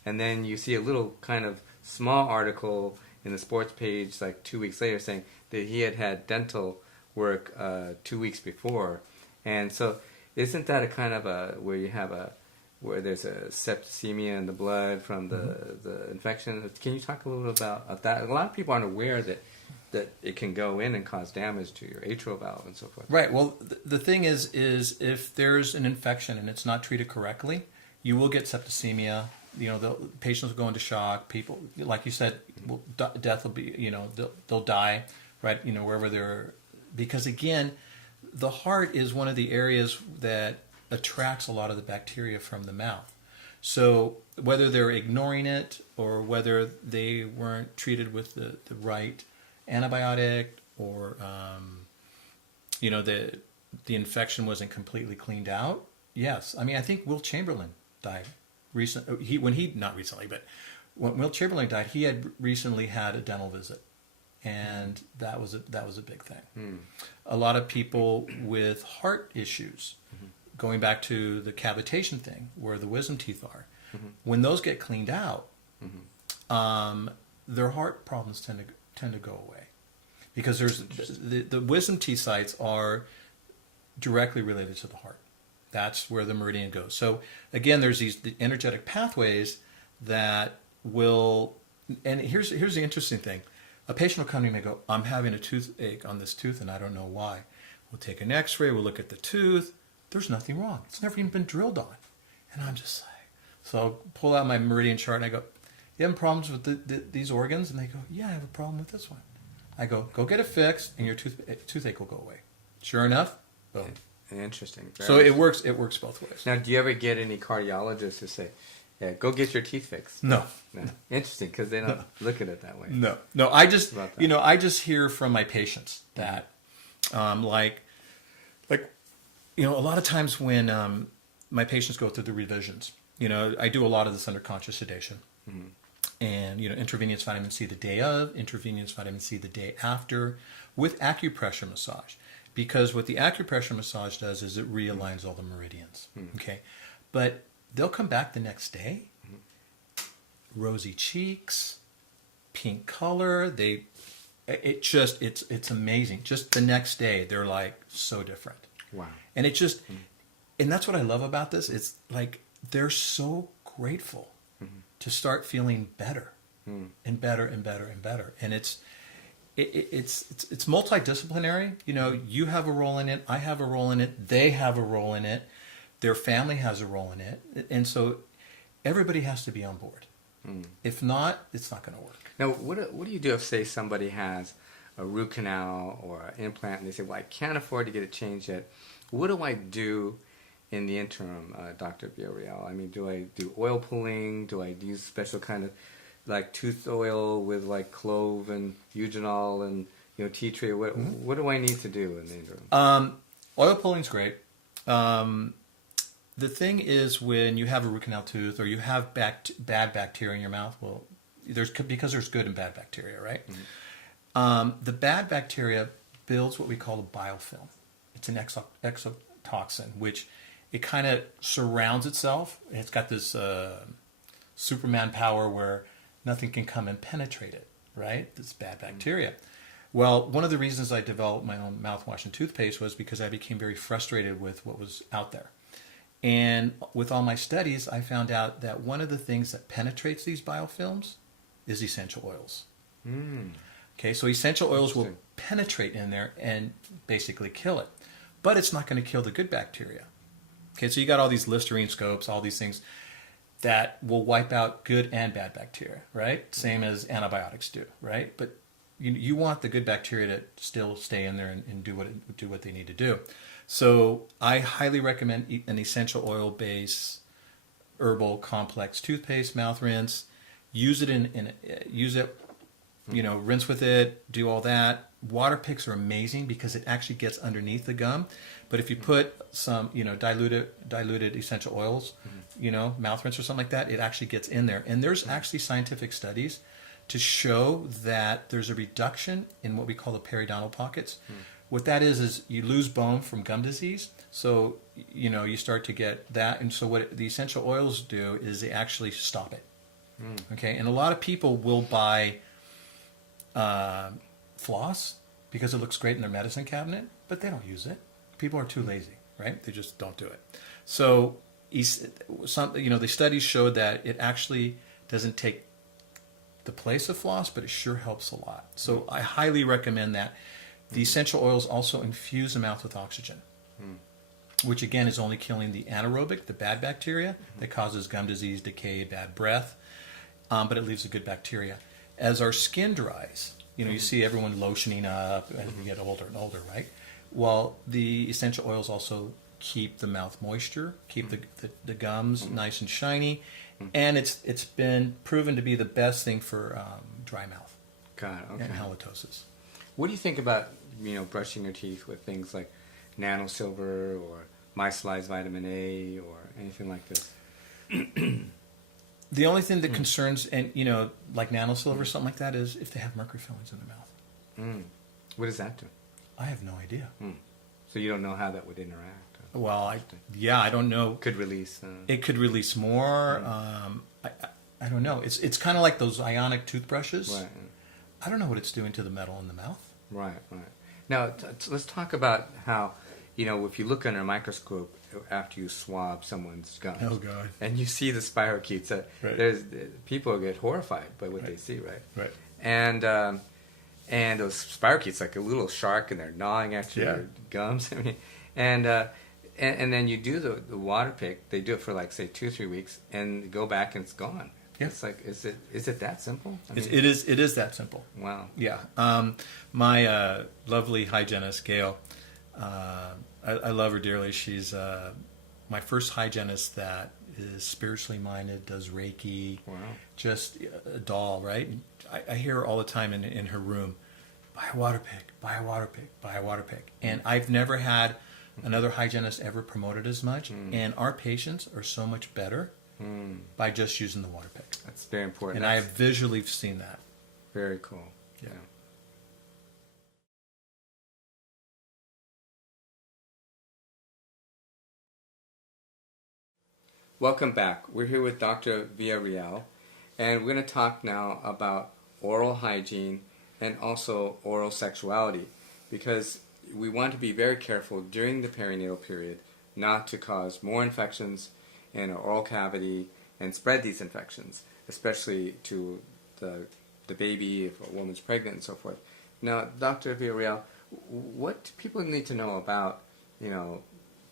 And then you see a little kind of small article in the sports page like 2 weeks later saying that he had dental work 2 weeks before. And so isn't that a kind of where there's a septicemia in the blood from the infection? Can you talk a little bit about that? A lot of people aren't aware that it can go in and cause damage to your atrial valve and so forth. Right. Well, the thing is if there's an infection and it's not treated correctly, you will get septicemia. The patients will go into shock. People, like you said, death will be, they'll die, right? Wherever they're, because again, the heart is one of the areas that attracts a lot of the bacteria from the mouth. So whether they're ignoring it or whether they weren't treated with the right antibiotic, or the infection wasn't completely cleaned out. Yes, I mean, I think Will Chamberlain died recently. When Will Chamberlain died, he had recently had a dental visit, and that was a big thing. A lot of people with heart issues, going back to the cavitation thing, where the wisdom teeth are, when those get cleaned out, their heart problems tend to go away, because there's the wisdom teeth sites are directly related to the heart. That's where the meridian goes. So again, there's the energetic pathways that will, and here's the interesting thing. A patient will come to me and go, I'm having a toothache on this tooth and I don't know why. We'll take an x-ray, we'll look at the tooth. There's nothing wrong. It's never even been drilled on. And I'm just like, so I'll pull out my meridian chart and I go, you having problems with these organs? And they go, yeah, I have a problem with this one. I go get it fixed and your toothache will go away. Sure enough, boom. Interesting. So it works both ways. Now, do you ever get any cardiologists who say, yeah, go get your teeth fixed? No. Interesting, because they don't look at it that way. No. I just, I just hear from my patients that, like, a lot of times when my patients go through the revisions, I do a lot of this under conscious sedation. Mm-hmm. And, intravenous vitamin C the day of, intravenous vitamin C the day after, with acupressure massage. Because what the acupressure massage does is it realigns all the meridians. Mm-hmm. Okay? But they'll come back the next day, rosy cheeks, pink color. It's amazing. Just the next day, they're like so different. Wow. And it just, and that's what I love about this. It's like they're so grateful to start feeling better and better and better and better. And it's multidisciplinary. You have a role in it. I have a role in it. They have a role in it. Their family has a role in it. And so everybody has to be on board. If not, it's not going to work. Now, what do you do if, say, somebody has a root canal or an implant and they say, well, I can't afford to get it changed yet. What do I do in the interim, Dr. Villarreal? I mean, do I do oil pulling? Do I use special kind of like tooth oil with like clove and eugenol and tea tree? What do I need to do in the interim? Oil pulling's great. The thing is, when you have a root canal tooth or you have bad bacteria in your mouth, well, because there's good and bad bacteria, right? Mm-hmm. The bad bacteria builds what we call a biofilm. It's an exotoxin, which it kind of surrounds itself. It's got this Superman power where nothing can come and penetrate it, right? This bad bacteria. Well, one of the reasons I developed my own mouthwash and toothpaste was because I became very frustrated with what was out there. And with all my studies, I found out that one of the things that penetrates these biofilms is essential oils. Okay, so essential oils will penetrate in there and basically kill it. But it's not going to kill the good bacteria. Okay, so you got all these Listerine scopes, all these things that will wipe out good and bad bacteria, right? Same as antibiotics do, right? But you want the good bacteria to still stay in there and do what they need to do. So I highly recommend an essential oil-based herbal complex toothpaste, mouth rinse. Use it rinse with it, do all that. Water picks are amazing because it actually gets underneath the gum. But if you put some, diluted essential oils, mouth rinse or something like that, it actually gets in there. And there's actually scientific studies to show that there's a reduction in what we call the periodontal pockets. What that is you lose bone from gum disease. So, you start to get that. And so what the essential oils do is they actually stop it. Okay. And a lot of people will buy floss because it looks great in their medicine cabinet, but they don't use it. People are too lazy, right? They just don't do it. So, the studies showed that it actually doesn't take the place of floss, but it sure helps a lot. So I highly recommend that. The essential oils also infuse the mouth with oxygen, which again is only killing the anaerobic, the bad bacteria that causes gum disease, decay, bad breath, but it leaves the good bacteria. As our skin dries, you see everyone lotioning up as we get older and older, right? Well, the essential oils also keep the mouth moisture, keep the gums nice and shiny, and it's been proven to be the best thing for dry mouth and halitosis. What do you think about brushing your teeth with things like nano silver or micellized vitamin A or anything like this? The only thing that concerns, and like nano silver or something like that, is if they have mercury fillings in their mouth. What does that do? I have no idea. So you don't know how that would interact? Well, I don't know. Could release. It could release more. I don't know. It's kind of like those ionic toothbrushes. Right. I don't know what it's doing to the metal in the mouth. Right. Now, let's talk about how you know, if you look under a microscope after you swab someone's gums, Oh God! and you see the spirochetes, Right. there's people get horrified by what they see, right? Right. And those spirochetes, like a little shark, and they're gnawing at your gums. I mean, and then you do the water pick. They do it for like say 2 or 3 weeks, and go back and it's gone. Yeah. It's like, is it that simple? I mean, It is that simple. wow. Yeah. My lovely hygienist, Gail, I love her dearly. She's my first hygienist that is spiritually minded, does Reiki, Wow. just a doll, right? I hear her all the time in her room, buy a water pick, buy a water pick, buy a water pick. And I've never had another hygienist ever promote it as much. And our patients are so much better by just using the water pick. That's very important. And I have visually seen that. Very cool. Yeah. Welcome back. We're here with Dr. Villarreal, and we're going to talk now about oral hygiene and also oral sexuality, because we want to be very careful during the perinatal period not to cause more infections in our oral cavity and spread these infections, especially to the baby if a woman's pregnant and so forth. Now, Dr. Villarreal, what do people need to know about, you know,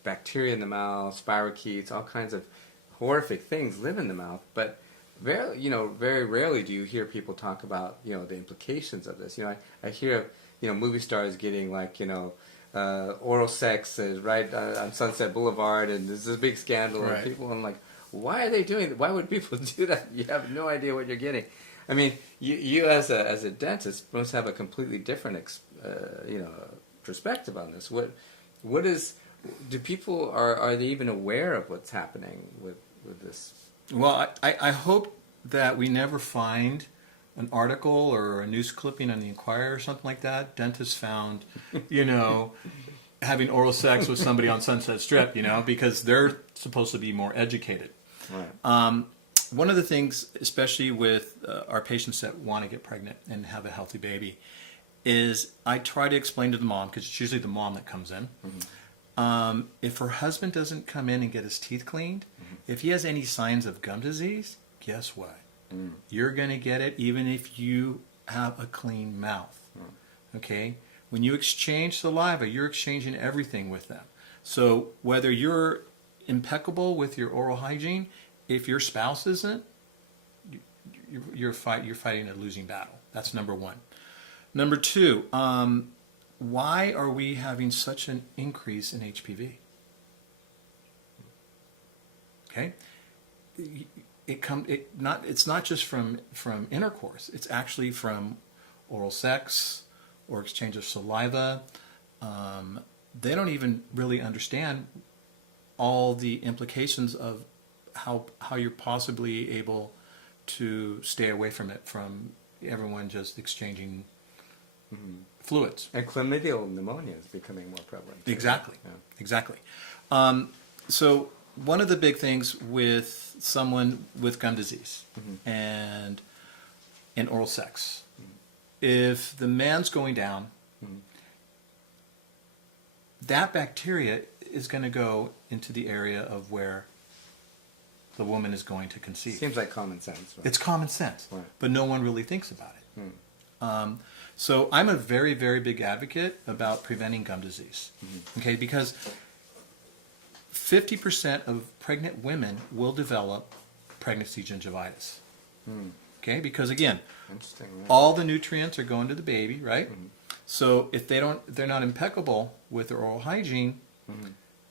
bacteria in the mouth, spirochetes, all kinds of horrific things live in the mouth, but very rarely do you hear people talk about, you know, the implications of this. You know, I hear, you know, movie stars getting like, you know, oral sex right on Sunset Boulevard, and there's this big scandal, Right. and people, I'm like, why are they doing that? Why would people do that? You have no idea what you're getting. I mean, you as a dentist must have a completely different perspective on this. What is, do people, are they even aware of what's happening with this? Well, I hope that we never find an article or a news clipping on the Inquirer or something like that. Dentists found, you know, having oral sex with somebody on Sunset Strip, you know, because they're supposed to be more educated. Right. One of the things, especially with our patients that want to get pregnant and have a healthy baby, is I try to explain to the mom, because it's usually the mom that comes in, if her husband doesn't come in and get his teeth cleaned, if he has any signs of gum disease, guess what? You're going to get it even if you have a clean mouth. Okay? When you exchange saliva, you're exchanging everything with them. So whether you're impeccable with your oral hygiene, if your spouse isn't, you're fighting a losing battle. That's number one. Number two, why are we having such an increase in HPV? Okay, it's not just from intercourse. It's actually from oral sex or exchange of saliva. They don't even really understand all the implications of how you're possibly able to stay away from it, from everyone just exchanging fluids. And chlamydial pneumonia is becoming more prevalent. Exactly. Yeah. Exactly. So one of the big things with someone with gum disease and oral sex, if the man's going down, that bacteria is going to go into the area of where the woman is going to conceive. Seems like common sense. Right? It's common sense, Right. but no one really thinks about it. So I'm a very, very big advocate about preventing gum disease. Okay, because 50% of pregnant women will develop pregnancy gingivitis. Okay, because again, Interesting. Right? all the nutrients are going to the baby, right? So if they're not impeccable with their oral hygiene,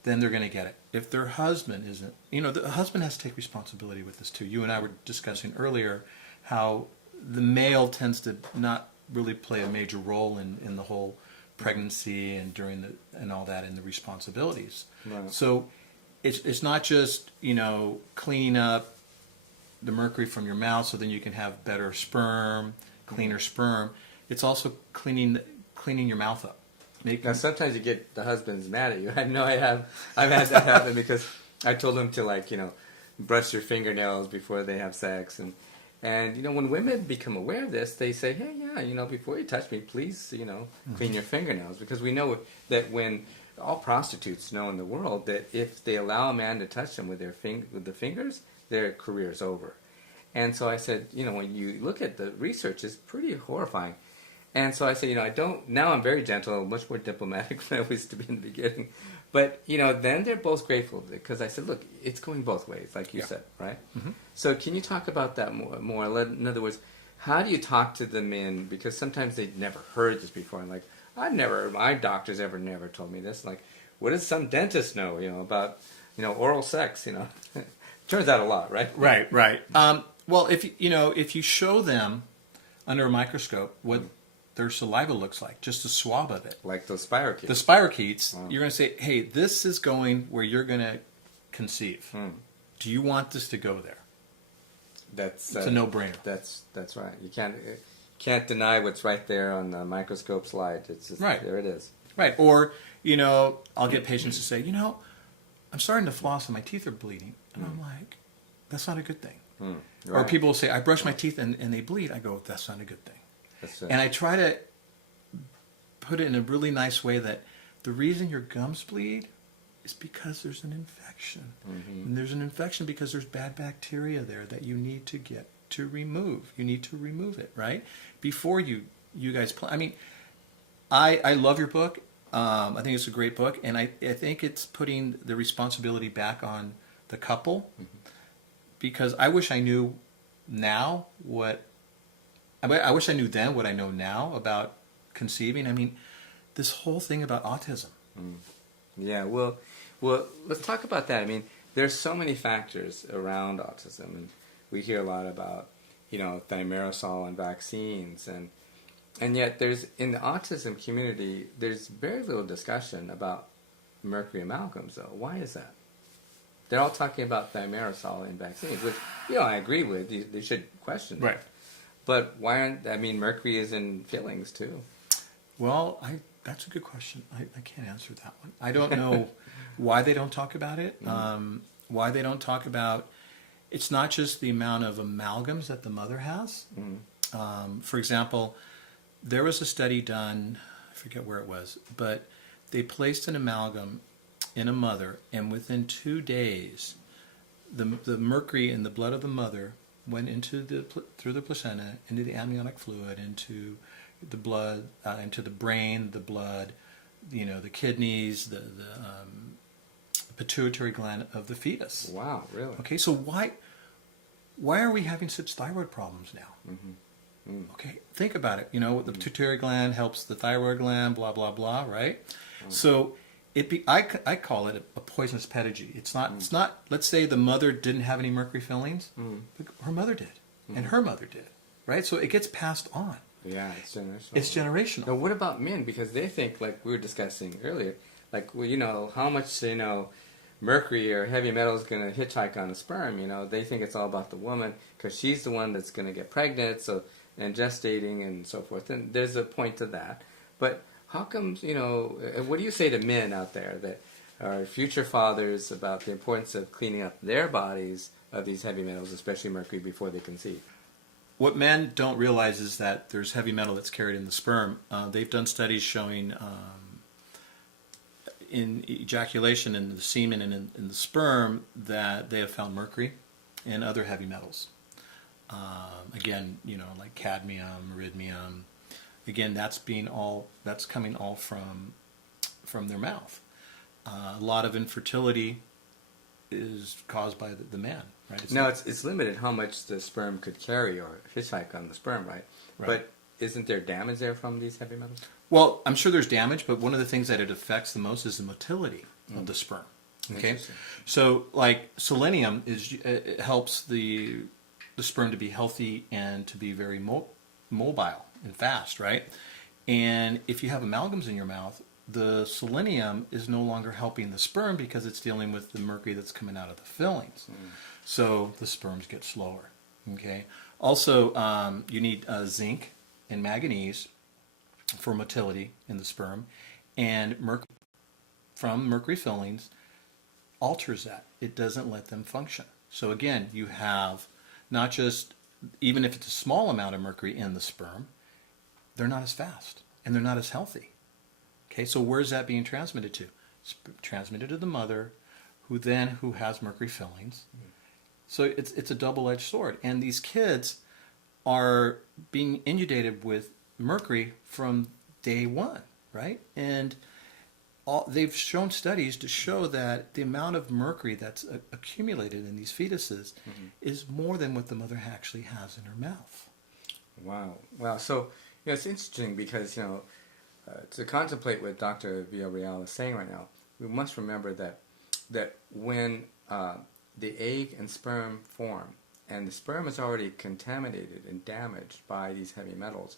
then they're going to get it. If their husband isn't, the husband has to take responsibility with this too. You and I were discussing earlier how the male tends to not really play a major role in the whole pregnancy and and all that, and the responsibilities. Right. So it's not just cleaning up the mercury from your mouth so then you can have better sperm, cleaner sperm. It's also cleaning your mouth up. Now sometimes you get the husbands mad at you. I know I've had that happen because I told them to brush your fingernails before they have sex, and when women become aware of this, they say, hey, yeah, before you touch me, please, clean your fingernails, because we know that when all prostitutes know in the world that if they allow a man to touch them with with the fingers, their career's over. And so I said, when you look at the research, it's pretty horrifying. And so I said, now I'm very gentle, much more diplomatic than I used to be in the beginning. But, then they're both grateful because I said, look, it's going both ways, like you said, right? Mm-hmm. So can you talk about that more? In other words, how do you talk to the men? Because sometimes they've never heard this before. And like, my doctor's never told me this. Like, what does some dentist know, about, oral sex, Turns out a lot, right? Right. Well, if you show them under a microscope what their saliva looks like, just a swab of it. Like those spirochetes. The spirochetes, you're going to say, hey, this is going where you're going to conceive. Do you want this to go there? It's a no-brainer. That's right. You can't deny what's right there on the microscope slide. It's just, right. There it is. Right. Or, I'll get patients to say, I'm starting to floss and my teeth are bleeding. And I'm like, that's not a good thing. Right. Or people will say, I brush my teeth and they bleed. I go, that's not a good thing. And I try to put it in a really nice way that the reason your gums bleed is because there's an infection. Mm-hmm. And there's an infection because there's bad bacteria there that you need to get to remove. You need to remove it, right? Before you guys play. I mean, I love your book. I think it's a great book. And I think it's putting the responsibility back on the couple. Mm-hmm. Because I wish I knew now I wish I knew then what I know now about conceiving. I mean, this whole thing about autism. Yeah, well, let's talk about that. I mean, there's so many factors around autism, and we hear a lot about, thimerosal and vaccines, and yet there's, in the autism community, there's very little discussion about mercury amalgams, though. Why is that? They're all talking about thimerosal and vaccines, which, I agree with. They should question that. Right. But why aren't, mercury is in fillings too. Well, that's a good question. I can't answer that one. I don't know why they don't talk about it. Why they don't talk about, it's not just the amount of amalgams that the mother has. For example, there was a study done, I forget where it was, but they placed an amalgam in a mother, and within 2 days, the mercury in the blood of the mother went through the placenta, into the amniotic fluid, into the blood, into the brain, the blood, the kidneys, the pituitary gland of the fetus. Wow, really? Okay, so why are we having such thyroid problems now? Okay, think about it. The pituitary gland helps the thyroid gland, blah blah blah, right? So I call it a poisonous pedigree. It's not. Let's say the mother didn't have any mercury fillings, but her mother did, and her mother did, right? So it gets passed on. Yeah, it's generational. It's generational. Now, what about men? Because they think, like we were discussing earlier, like how much mercury or heavy metal is going to hitchhike on a sperm. They think it's all about the woman because she's the one that's going to get pregnant, and gestating and so forth. And there's a point to that, but how come, what do you say to men out there that are future fathers about the importance of cleaning up their bodies of these heavy metals, especially mercury, before they conceive? What men don't realize is that there's heavy metal that's carried in the sperm. They've done studies showing in ejaculation in the semen and in the sperm that they have found mercury and other heavy metals. Again, like cadmium, iridium. Again, that's coming all from their mouth. A lot of infertility is caused by the man, right? It's limited how much the sperm could carry or hitchhike on the sperm, right? But isn't there damage there from these heavy metals? Well, I'm sure there's damage, but one of the things that it affects the most is the motility of the sperm. Okay, so like selenium it helps the sperm to be healthy and to be very mobile and fast, right? And if you have amalgams in your mouth, the selenium is no longer helping the sperm because it's dealing with the mercury that's coming out of the fillings. So the sperms get slower. Okay. Also, you need zinc and manganese for motility in the sperm, and mercury from mercury fillings alters that. It doesn't let them function. So again, you have not just, even if it's a small amount of mercury in the sperm, they're not as fast and they're not as healthy. Okay, so where's that being transmitted to? transmitted to the mother, who has mercury fillings. So it's a double-edged sword. And these kids are being inundated with mercury from day one, right? And they've shown studies to show that the amount of mercury that's accumulated in these fetuses is more than what the mother actually has in her mouth. Wow. Wow. So, it's interesting because, to contemplate what Dr. Villarreal is saying right now, we must remember that when the egg and sperm form, and the sperm is already contaminated and damaged by these heavy metals,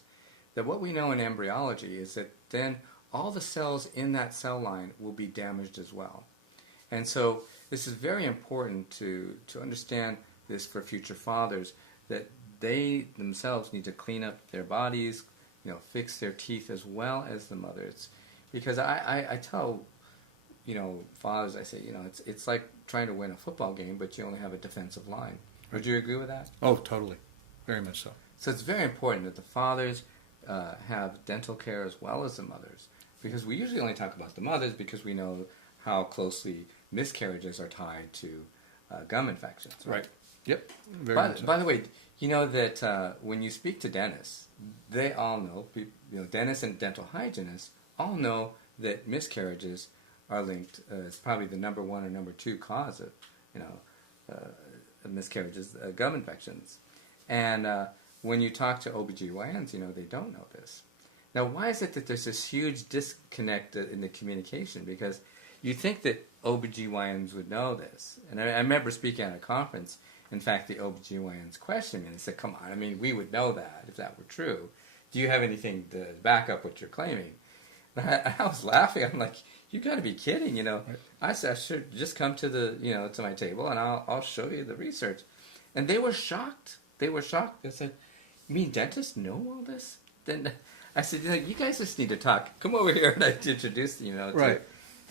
that what we know in embryology is that then all the cells in that cell line will be damaged as well. And so this is very important to understand this for future fathers, that they themselves need to clean up their bodies, fix their teeth as well as the mothers. Because I tell, fathers, I say, it's like trying to win a football game, but you only have a defensive line. Would you agree with that? Oh, totally. Very much so. So it's very important that the fathers have dental care as well as the mothers. Because we usually only talk about the mothers because we know how closely miscarriages are tied to gum infections. Right. Yep. By the way, you know that when you speak to dentists, they all know, dentists and dental hygienists all know that miscarriages are linked. It's probably the number one or number two cause of, miscarriages, gum infections. And when you talk to OBGYNs, they don't know this. Now, why is it that there's this huge disconnect in the communication? Because you think that OBGYNs would know this. And I remember speaking at a conference. In fact, the OBGYNs questioned me and said, come on, we would know that if that were true. Do you have anything to back up what you're claiming? And I was laughing. I'm like, you got to be kidding, Right. I said, I should just come to to my table and I'll show you the research. And they were shocked. They said, you mean dentists know all this? Then I said, you guys just need to talk. Come over here, and I introduced right.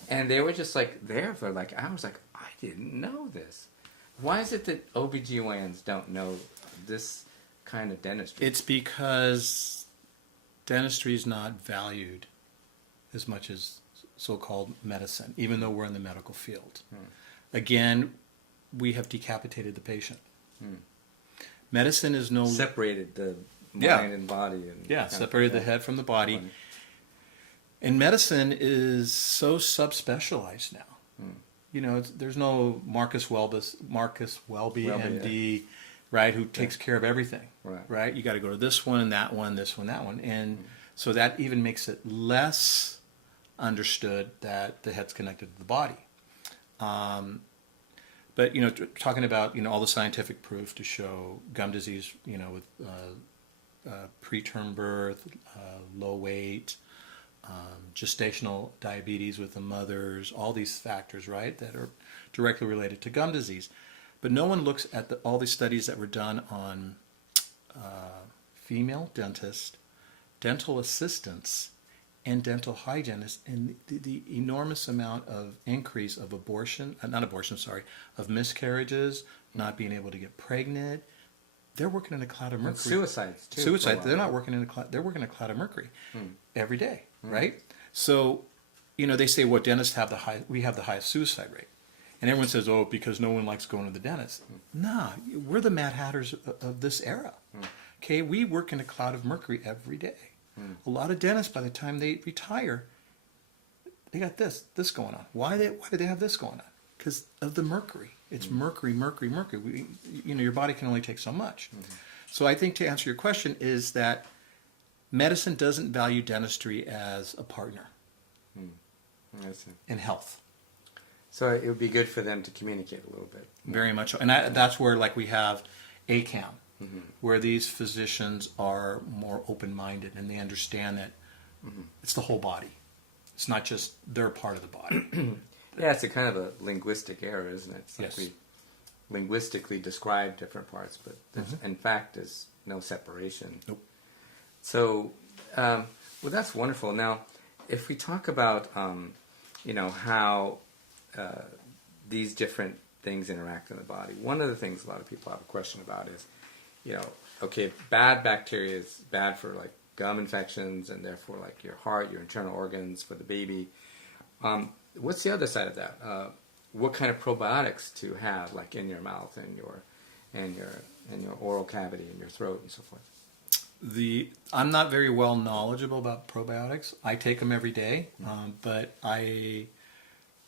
And they were just there for hours. I didn't know this. Why is it that OBGYNs don't know this kind of dentistry? It's because dentistry is not valued as much as so-called medicine, even though we're in the medical field. Again, we have decapitated the patient. Medicine is no... Separated the mind and body. And separated the head from the body. Funny. And medicine is so subspecialized now. There's no Marcus Welby, MD, right, who takes care of everything, right? You got to go to this one and that one, this one, that one. And so that even makes it less understood that the head's connected to the body. But, talking about, all the scientific proof to show gum disease, with preterm birth, low weight, gestational diabetes with the mothers, all these factors, right, that are directly related to gum disease. But no one looks at all these studies that were done on female dentists, dental assistants, and dental hygienists, and the enormous amount of increase of of miscarriages, not being able to get pregnant. They're working in a cloud of mercury. And suicides, too. Suicide. They're not working in a cloud. They're working in a cloud of mercury every day, right? So, they say, well, dentists have we have the highest suicide rate. And everyone says, oh, because no one likes going to the dentist. Nah, we're the Mad Hatters of this era. Okay, we work in a cloud of mercury every day. A lot of dentists, by the time they retire, they got this going on. Why do they have this going on? Because of the mercury. It's mercury. Your body can only take so much. So I think to answer your question is that medicine doesn't value dentistry as a partner in health. So it would be good for them to communicate a little bit. Very much so. And that's where we have ACAM, where these physicians are more open-minded and they understand that it's the whole body. It's not just their part of the body. Yeah, it's a kind of a linguistic error, isn't it? It's yes. We linguistically describe different parts, but in fact there's no separation. Nope. So, well, that's wonderful. Now, if we talk about, how these different things interact in the body, one of the things a lot of people have a question about is, okay, bad bacteria is bad for gum infections and therefore your heart, your internal organs for the baby. What's the other side of that? What kind of probiotics to have, like in your mouth and your oral cavity and your throat and so forth? I'm not very well knowledgeable about probiotics. I take them every day, but I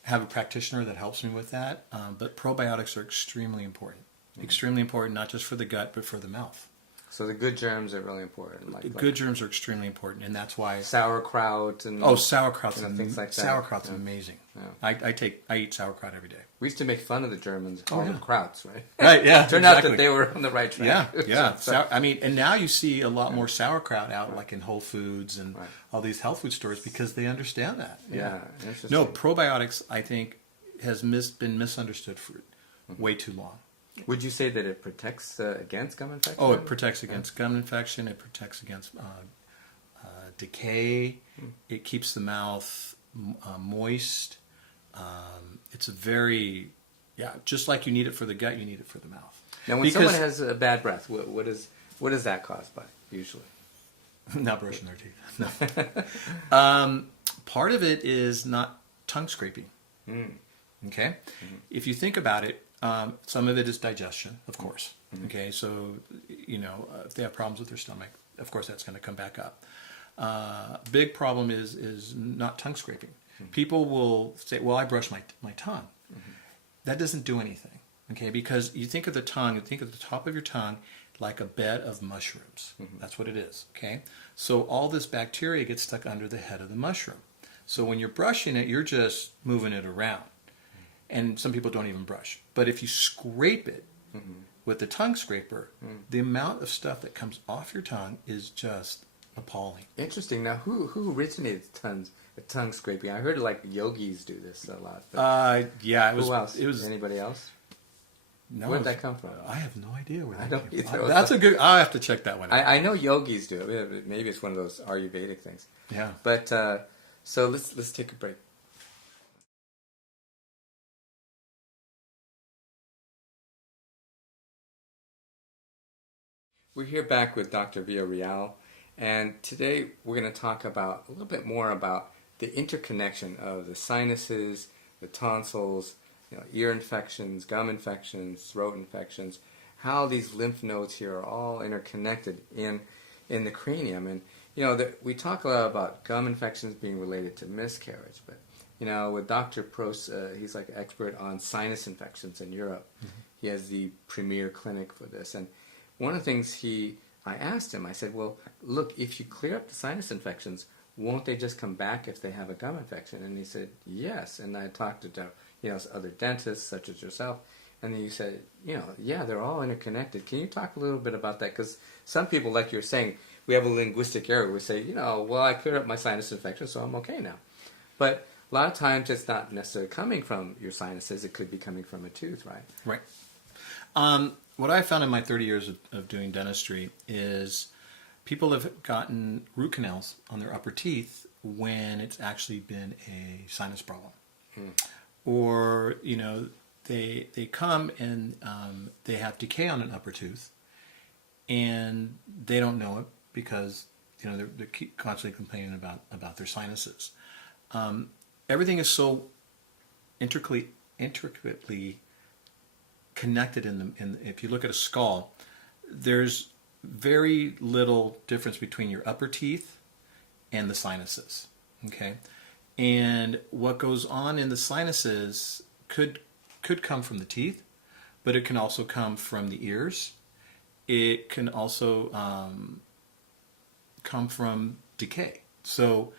have a practitioner that helps me with that. But probiotics are extremely important. Extremely important, not just for the gut, but for the mouth. So the good germs are really important. Good germs are extremely important, and that's why sauerkraut and sauerkraut's things like that. Sauerkraut's amazing. Yeah. I eat sauerkraut every day. We used to make fun of the Germans calling them krauts, right? Right. Yeah. Turned out that they were on the right track. Yeah. I mean, and now you see a lot more sauerkraut out, like in Whole Foods and all these health food stores, because they understand that. Yeah. Interesting. No, probiotics, I think, has been misunderstood for way too long. Would you say that it protects against gum infection? Oh, it protects against gum infection. It protects against decay. It keeps the mouth moist. It's a very, just like you need it for the gut, you need it for the mouth. Now, when someone has a bad breath, what is that caused by, usually? Not brushing their teeth. No. Part of it is not tongue scraping. Okay? If you think about it, some of it is digestion, of course. Okay, so, if they have problems with their stomach, of course that's going to come back up. Big problem is not tongue scraping. People will say, well, I brush my tongue. That doesn't do anything, okay? Because you think of the tongue, you think of the top of your tongue like a bed of mushrooms. That's what it is, okay? So all this bacteria gets stuck under the head of the mushroom. So when you're brushing it, you're just moving it around. And some people don't even brush. But if you scrape it with the tongue scraper, the amount of stuff that comes off your tongue is just appalling. Interesting. Now, who originated tongue scraping? I heard like yogis do this a lot. But who else? Anybody else? No, where did that come from? I have no idea where that came from. That's a good. I'll have to check that one out. I know yogis do it. Maybe it's one of those Ayurvedic things. Yeah. But so let's take a break. We're here back with Dr. Villarreal, and today we're going to talk about a little bit more about the interconnection of the sinuses, the tonsils, ear infections, gum infections, throat infections, how these lymph nodes here are all interconnected in the cranium. And we talk a lot about gum infections being related to miscarriage, but with Dr. Prost, he's like an expert on sinus infections in Europe. He has the premier clinic for this, and one of the things I asked him, I said, well, look, if you clear up the sinus infections, won't they just come back if they have a gum infection? And he said, yes. And I talked to other dentists, such as yourself, and then you said, yeah, they're all interconnected. Can you talk a little bit about that? Because some people, like you're saying, we have a linguistic error. We say, well, I cleared up my sinus infection, so I'm okay now. But a lot of times it's not necessarily coming from your sinuses. It could be coming from a tooth, right? Right. What I found in my 30 years of doing dentistry is people have gotten root canals on their upper teeth when it's actually been a sinus problem. Or, they come and they have decay on an upper tooth and they don't know it because, they're constantly complaining about their sinuses. Everything is so intricately connected if you look at a skull, there's very little difference between your upper teeth and the sinuses. Okay, and what goes on in the sinuses could come from the teeth, but it can also come from the ears. It can also come from decay. So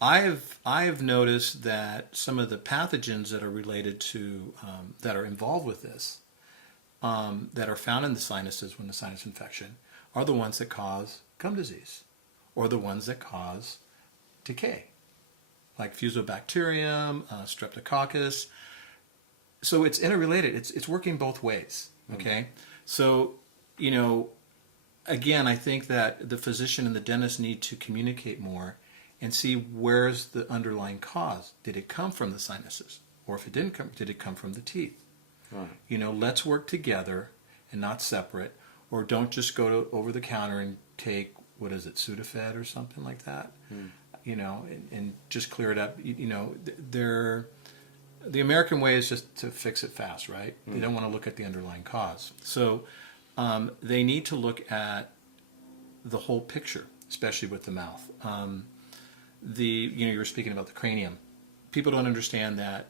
I have noticed that some of the pathogens that are related to that are involved with this, that are found in the sinuses when the sinus infection, are the ones that cause gum disease, or the ones that cause decay, like Fusobacterium, Streptococcus. So it's interrelated. It's working both ways. Okay, so again, I think that the physician and the dentist need to communicate more and see where's the underlying cause. Did it come from the sinuses? Or if it didn't come, did it come from the teeth? Right. Let's work together and not separate, or don't just go over the counter and take, what is it, Sudafed or something like that. and just clear it up. The American way is just to fix it fast, right? They don't want to look at the underlying cause. So they need to look at the whole picture, especially with the mouth. You were speaking about the cranium. People don't understand that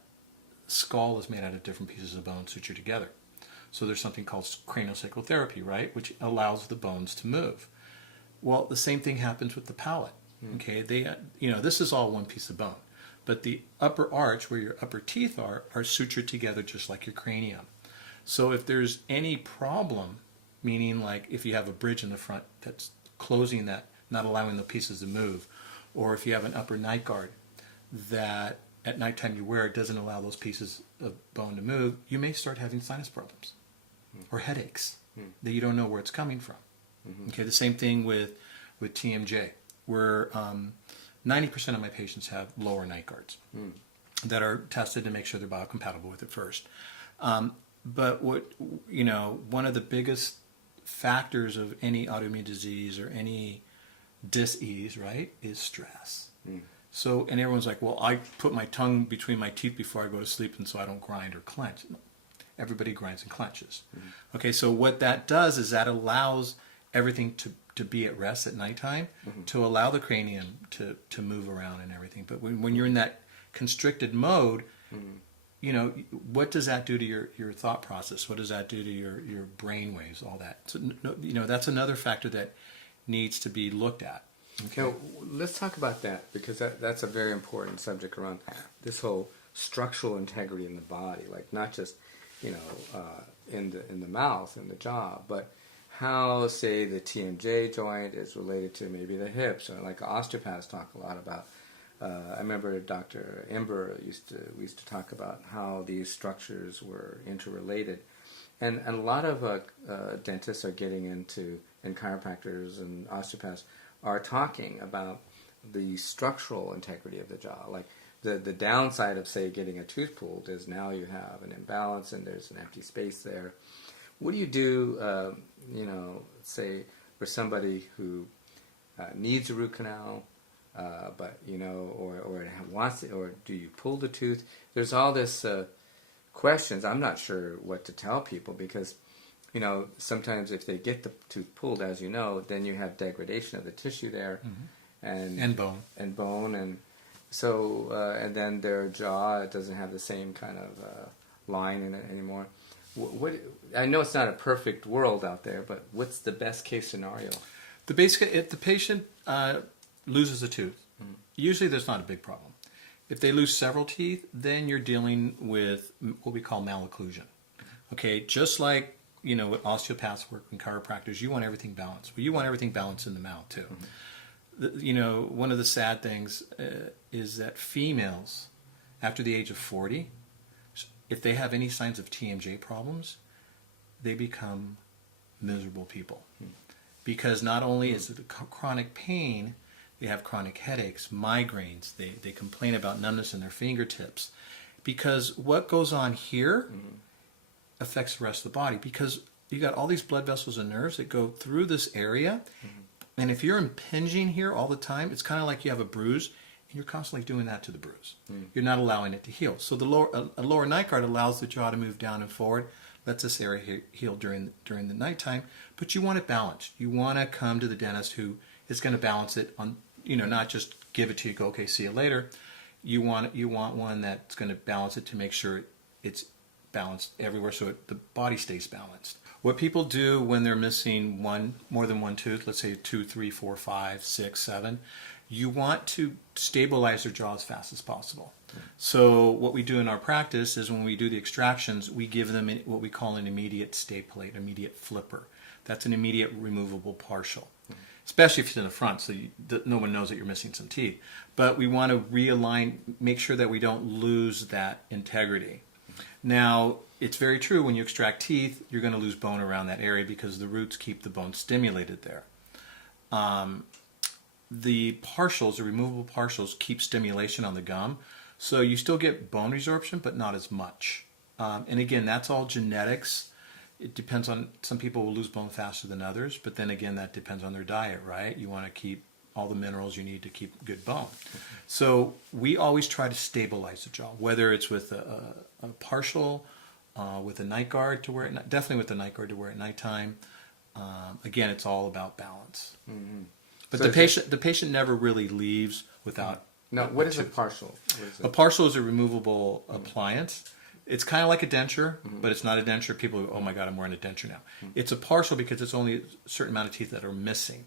skull is made out of different pieces of bone sutured together. So there's something called craniosacral therapy, right, which allows the bones to move. Well, the same thing happens with the palate. Okay, this is all one piece of bone, but the upper arch, where your upper teeth are sutured together just like your cranium. So if there's any problem, meaning like if you have a bridge in the front that's closing that, not allowing the pieces to move, or if you have an upper night guard that at nighttime you wear, it doesn't allow those pieces of bone to move, you may start having sinus problems or headaches that you don't know where it's coming from. Okay, the same thing with TMJ, where 90% of my patients have lower night guards that are tested to make sure they're biocompatible with it first. But one of the biggest factors of any autoimmune disease or any dis-ease, right, is stress. So, and everyone's like, well, I put my tongue between my teeth before I go to sleep, and so I don't grind or clench. Everybody grinds and clenches. Okay, so what that does is that allows everything to be at rest at nighttime, to allow the cranium to move around and everything. But when you're in that constricted mode, what does that do to your thought process? What does that do to your brain waves, all that? So, that's another factor that needs to be looked at. Okay. Now, let's talk about that, because that's a very important subject around this whole structural integrity in the body, like not just in the mouth and the jaw, but how, say, the TMJ joint is related to maybe the hips, or like osteopaths talk a lot about. I remember Dr. Ember we used to talk about how these structures were interrelated, and a lot of dentists are getting into, and chiropractors and osteopaths are talking about the structural integrity of the jaw. Like the downside of, say, getting a tooth pulled is now you have an imbalance and there's an empty space there. What do you do, say, for somebody who needs a root canal, but or wants it, or do you pull the tooth? There's all this questions. I'm not sure what to tell people, because sometimes if they get the tooth pulled, as you know, then you have degradation of the tissue there, and bone, and so and then their jaw doesn't have the same kind of line in it anymore. I know it's not a perfect world out there, but what's the best case scenario? If the patient loses a tooth, usually there's not a big problem. If they lose several teeth, then you're dealing with what we call malocclusion. Okay, just like with osteopaths work and chiropractors, you want everything balanced. Well, you want everything balanced in the mouth too. One of the sad things is that females, after the age of 40, if they have any signs of TMJ problems, they become miserable people. Because not only is it a chronic pain, they have chronic headaches, migraines, they complain about numbness in their fingertips. Because what goes on here affects the rest of the body, because you got all these blood vessels and nerves that go through this area, and if you're impinging here all the time, it's kind of like you have a bruise, and you're constantly doing that to the bruise. You're not allowing it to heal. So a lower night guard allows the jaw to move down and forward, lets this area heal during the nighttime, but you want it balanced. You want to come to the dentist who is going to balance it on, not just give it to you, go, okay, see you later. You want one that's going to balance it to make sure it's balanced everywhere, so the body stays balanced. What people do when they're missing more than one tooth, let's say 2, 3, 4, 5, 6, 7, you want to stabilize their jaw as fast as possible. So what we do in our practice is when we do the extractions, we give them what we call an immediate stay plate, immediate flipper. That's an immediate removable partial, especially if it's in the front, so no one knows that you're missing some teeth. But we want to realign, make sure that we don't lose that integrity. Now, it's very true, when you extract teeth, you're going to lose bone around that area because the roots keep the bone stimulated there. The partials, the removable partials, keep stimulation on the gum, so you still get bone resorption, but not as much. And again, that's all genetics. It depends on, some people will lose bone faster than others, but then again, that depends on their diet, right? You want to keep all the minerals you need to keep good bone. So we always try to stabilize the jaw, whether it's with a partial, with a night guard to wear it, definitely with a night guard to wear at nighttime. Again, it's all about balance. Mm-hmm. But So the patient never really leaves without. No, what is a partial? A partial is a removable appliance. It's kind of like a denture, but it's not a denture. People go, oh my God, I'm wearing a denture now. It's a partial because it's only a certain amount of teeth that are missing.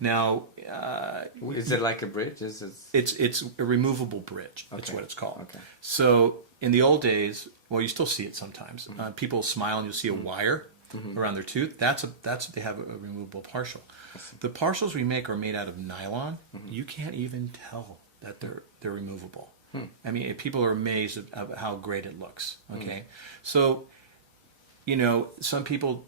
Now, is it like a bridge? It's a removable bridge. That's what it's called. Okay. So in the old days, well, you still see it sometimes. People smile and you'll see a wire around their tooth. That's they have a removable partial. The partials we make are made out of nylon. You can't even tell that they're removable. I mean, people are amazed at how great it looks. Okay, so some people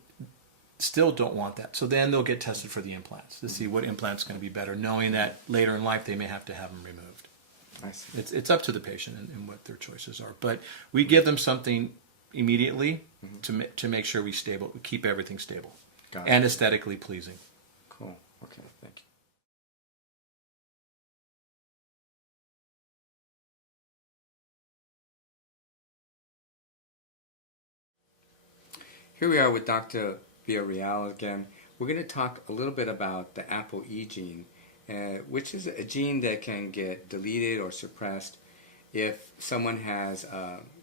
still don't want that. So then they'll get tested for the implants to see what implant's going to be better, knowing that later in life they may have to have them removed. I see. It's up to the patient and what their choices are. But we give them something immediately to make sure we keep everything stable and aesthetically pleasing. Cool. Okay. Thank you. Here we are with Dr. Villarreal again. We're going to talk a little bit about the ApoE gene, which is a gene that can get deleted or suppressed if someone has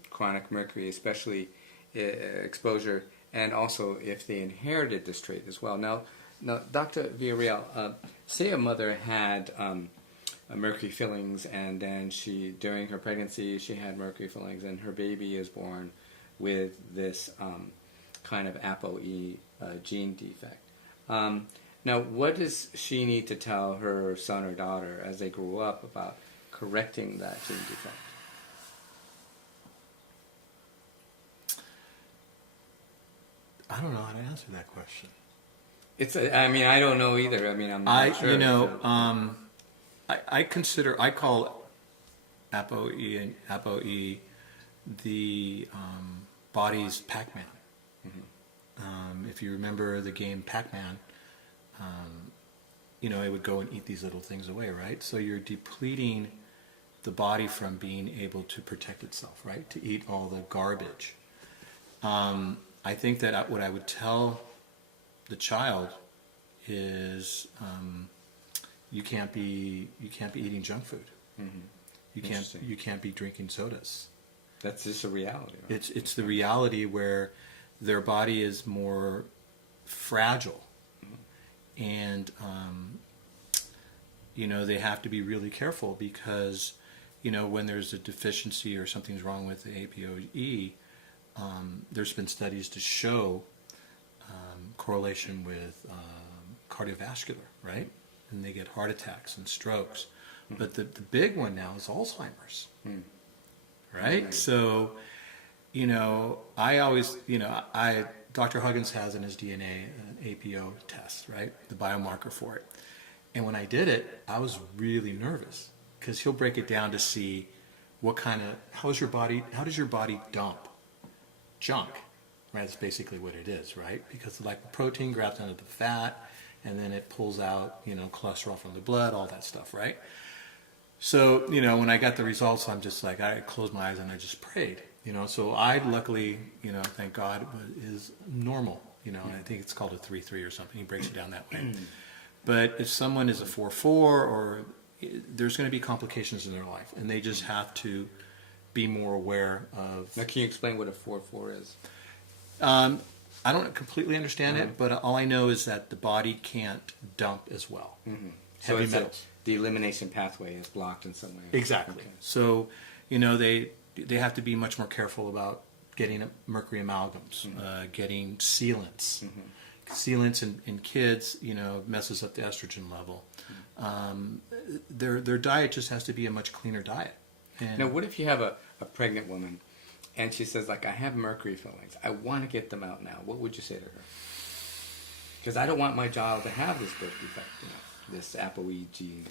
chronic mercury, especially exposure, and also if they inherited this trait as well. Now Dr. Villarreal, say a mother had mercury fillings, and then during her pregnancy, she had mercury fillings, and her baby is born with this kind of ApoE gene defect. Now, what does she need to tell her son or daughter as they grow up about correcting that gene defect? I don't know how to answer that question. I don't know either. I mean, I'm not sure. I call ApoE the body's Pac-Man. If you remember the game Pac-Man, it would go and eat these little things away, right? So you're depleting the body from being able to protect itself, right? To eat all the garbage. I think that what I would tell the child is you can't be eating junk food. You can't be drinking sodas. That's just a reality. Right? It's the reality where their body is more fragile, and they have to be really careful because when there's a deficiency or something's wrong with the ApoE, there's been studies to show correlation with cardiovascular, right? And they get heart attacks and strokes. But the big one now is Alzheimer's, right? So, I always, Dr. Huggins has in his DNA an APO test, right? The biomarker for it. And when I did it, I was really nervous because he'll break it down to see how does your body dump junk, right? That's basically what it is, right? Because the lipoprotein grabs onto the fat and then it pulls out, cholesterol from the blood, all that stuff, right? So, when I got the results, I'm just like, I closed my eyes and I just prayed, So I luckily, thank God, is normal, and I think it's called a 3-3 or something. He breaks it down that way. But if someone is a 4-4, or there's going to be complications in their life, and they just have to be more aware of. Now, can you explain what a 4-4 is? I don't completely understand it, but all I know is that the body can't dump as well. So Heavy metals. The elimination pathway is blocked in some way. Exactly. Okay. So, they have to be much more careful about getting mercury amalgams, getting sealants. Sealants in kids, messes up the estrogen level. Their diet just has to be a much cleaner diet. And now, what if you have a pregnant woman and she says, I have mercury fillings. I want to get them out now. What would you say to her? Because I don't want my child to have this birth defect, this ApoE gene.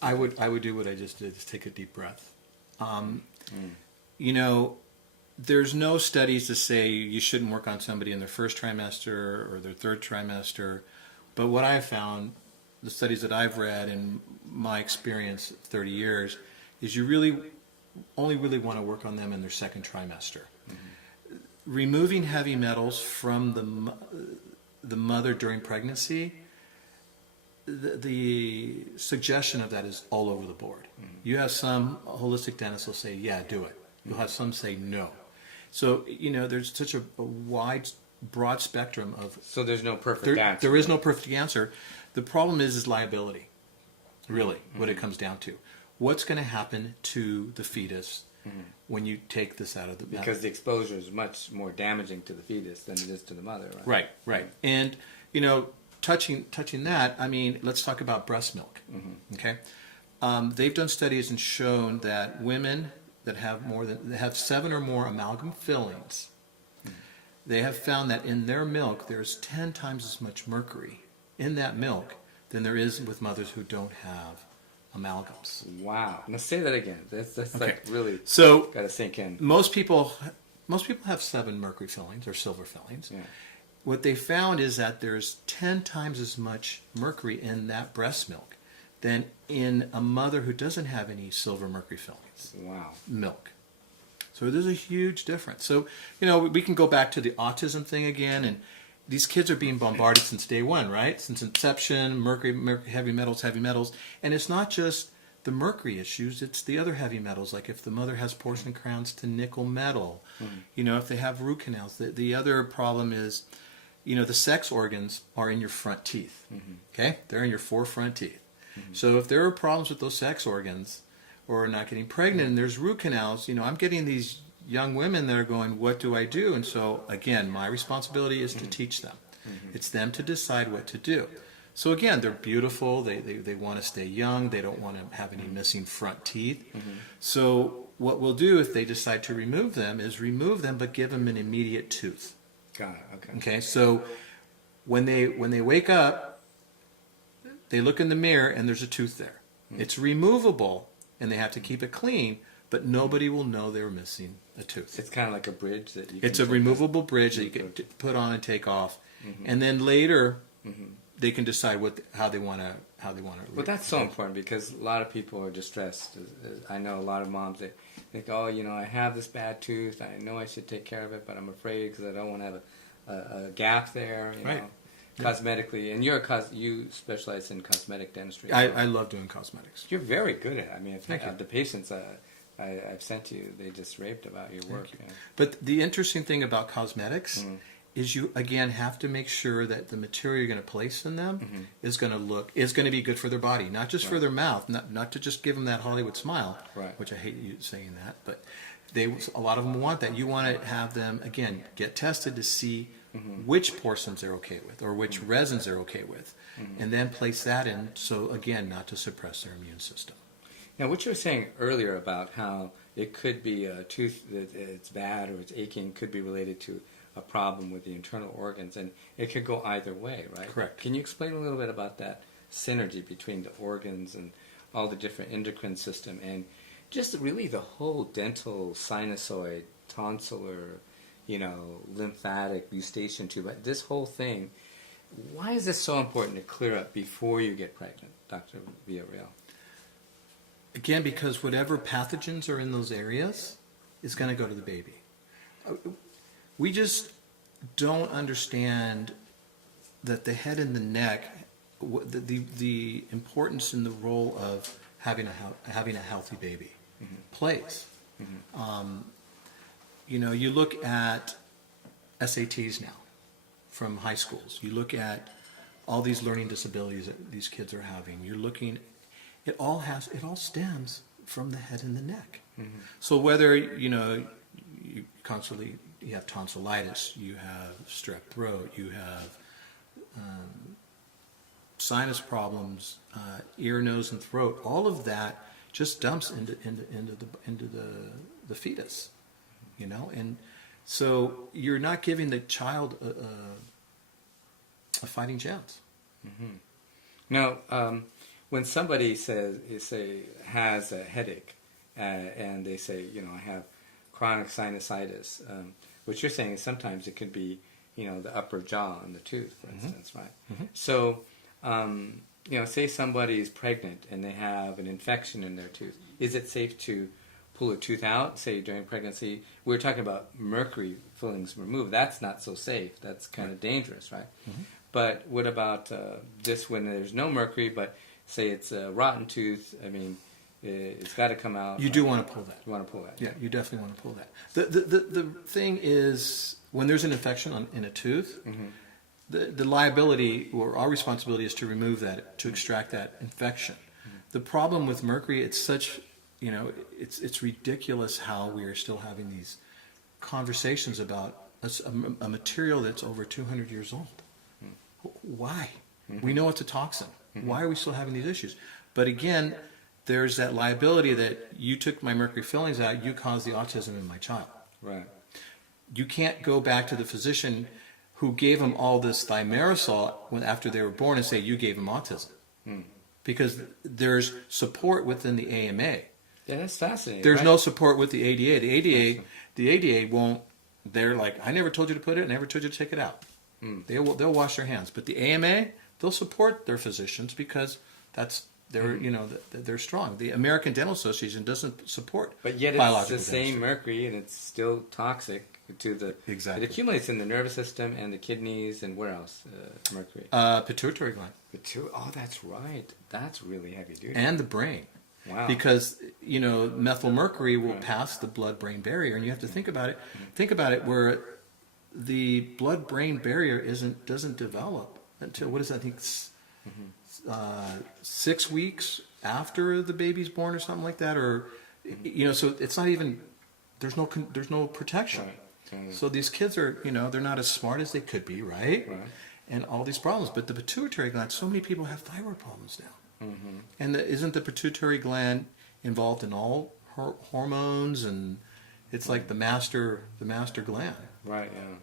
I would do what I just did, just take a deep breath. There's no studies to say you shouldn't work on somebody in their first trimester or their third trimester, but what I found the studies that I've read and my experience 30 years is you really only really want to work on them in their second trimester. Removing heavy metals from the mother during pregnancy, the suggestion of that is all over the board. You have some holistic dentists will say, yeah, do it. You'll have some say no. So, there's such a wide, broad spectrum of... So there's no perfect answer. There is no perfect answer. The problem is liability, really, what it comes down to. What's going to happen to the fetus when you take this out of the... Because the exposure is much more damaging to the fetus than it is to the mother, right? Right. And, touching that, let's talk about breast milk, okay? They've done studies and shown that women that have 7 or more amalgam fillings, they have found that in their milk there's 10 times as much mercury in that milk than there is with mothers who don't have amalgams. Wow. Now say that again. That's Okay. like really so got to sink in. Most people have 7 mercury fillings or silver fillings. Yeah. What they found is that there's 10 times as much mercury in that breast milk than in a mother who doesn't have any silver mercury fillings. Wow. Milk. So there's a huge difference. So, we can go back to the autism thing again, and these kids are being bombarded since day one, right? Since inception, mercury, heavy metals, and it's not just the mercury issues, it's the other heavy metals, like if the mother has porcelain crowns to nickel metal, if they have root canals. The other problem is, the sex organs are in your front teeth, okay? They're in your 4 front teeth. So if there are problems with those sex organs or not getting pregnant and there's root canals, I'm getting these young women that are going, what do I do? And so, again, my responsibility is to teach them. It's them to decide what to do. So, again, they're beautiful. They want to stay young. They don't want to have any missing front teeth. So what we'll do if they decide to remove them is remove them but give them an immediate tooth. Got it. Okay. Okay, so when they wake up, they look in the mirror and there's a tooth there. It's removable and they have to keep it clean, but nobody will know they were missing a tooth. It's kind of like a bridge that you can... It's a removable bridge that you can put on and take off, and then later they can decide how they want to. But that's so important because a lot of people are distressed. I know a lot of moms, they think, oh, I have this bad tooth. I know I should take care of it, but I'm afraid because I don't want to have a gap there. Right. Cosmetically, and you specialize in cosmetic dentistry. I love doing cosmetics. You're very good at it. Thank you. The patients I've sent you, they just raved about your work. You. But the interesting thing about cosmetics is you, again, have to make sure that the material you're going to place in them is going to be good for their body, not just for their mouth, not to just give them that Hollywood smile, which I hate you saying that, but a lot of them want that. You want to have them, again, get tested to see which porcelains they're okay with or which resins they're okay with, and then place that in, so again, not to suppress their immune system. Now, what you were saying earlier about how it could be a tooth that it's bad or it's aching could be related to a problem with the internal organs, and it could go either way, right? Correct. Can you explain a little bit about that synergy between the organs and all the different endocrine system and just really the whole dental, sinusoid, tonsillar, lymphatic, eustachian tube, this whole thing? Why is this so important to clear up before you get pregnant, Dr. Villarreal? Again, because whatever pathogens are in those areas is going to go to the baby. We just don't understand that the head and the neck, the importance and the role of having a healthy baby plays. You look at SATs now from high schools. You look at all these learning disabilities that these kids are having. You're looking, it all stems from the head and the neck. So whether you have tonsillitis, you have strep throat, you have sinus problems, ear, nose, and throat. All of that just dumps into the fetus, and so you're not giving the child a fighting chance. Now, when somebody has a headache and they say, I have chronic sinusitis, what you're saying is sometimes it could be, the upper jaw and the tooth, for instance, right? So say somebody is pregnant and they have an infection in their tooth. Is it safe to pull a tooth out, say during pregnancy? We're talking about mercury fillings removed. That's not so safe. That's kind of dangerous, right? Mm-hmm. But what about this when there's no mercury, but say it's a rotten tooth? I mean, it's got to come out. You do want to pull that. You want to pull that. Yeah, you definitely want to pull that. The thing is, when there's an infection in a tooth, mm-hmm. the liability or our responsibility is to remove that, to extract that infection. Mm-hmm. The problem with mercury, it's such, it's ridiculous how we are still having these conversations about a material that's over 200 years old. Mm-hmm. Why? Mm-hmm. We know it's a toxin. Mm-hmm. Why are we still having these issues? But again, there's that liability that you took my mercury fillings out, you caused the autism in my child. Right. You can't go back to the physician who gave them all this thimerosal after they were born and say you gave them autism. Because there's support within the AMA. Yeah, that's fascinating. There's no support with the ADA. The ADA won't. They're like, I never told you to put it, I never told you to take it out. They'll wash their hands. But the AMA, they'll support their physicians because they're strong. The American Dental Association doesn't support. But yet it's the same mercury, and it's still toxic to the. Exactly. It accumulates in the nervous system and the kidneys, and where else? Mercury. Pituitary gland. Oh, that's right. That's really heavy duty. And the brain. Wow. Because methyl mercury will pass the blood-brain barrier, and you have to think about it. Think about it, where the blood-brain barrier doesn't develop until what is that? I think. 6 weeks after the baby's born or something like that, or so it's not even there's no protection. Right. So these kids are they're not as smart as they could be, right? And all these problems. But the pituitary gland, so many people have thyroid problems now. Mm-hmm. And isn't the pituitary gland involved in all hormones, and it's like the master gland. Right. Yeah.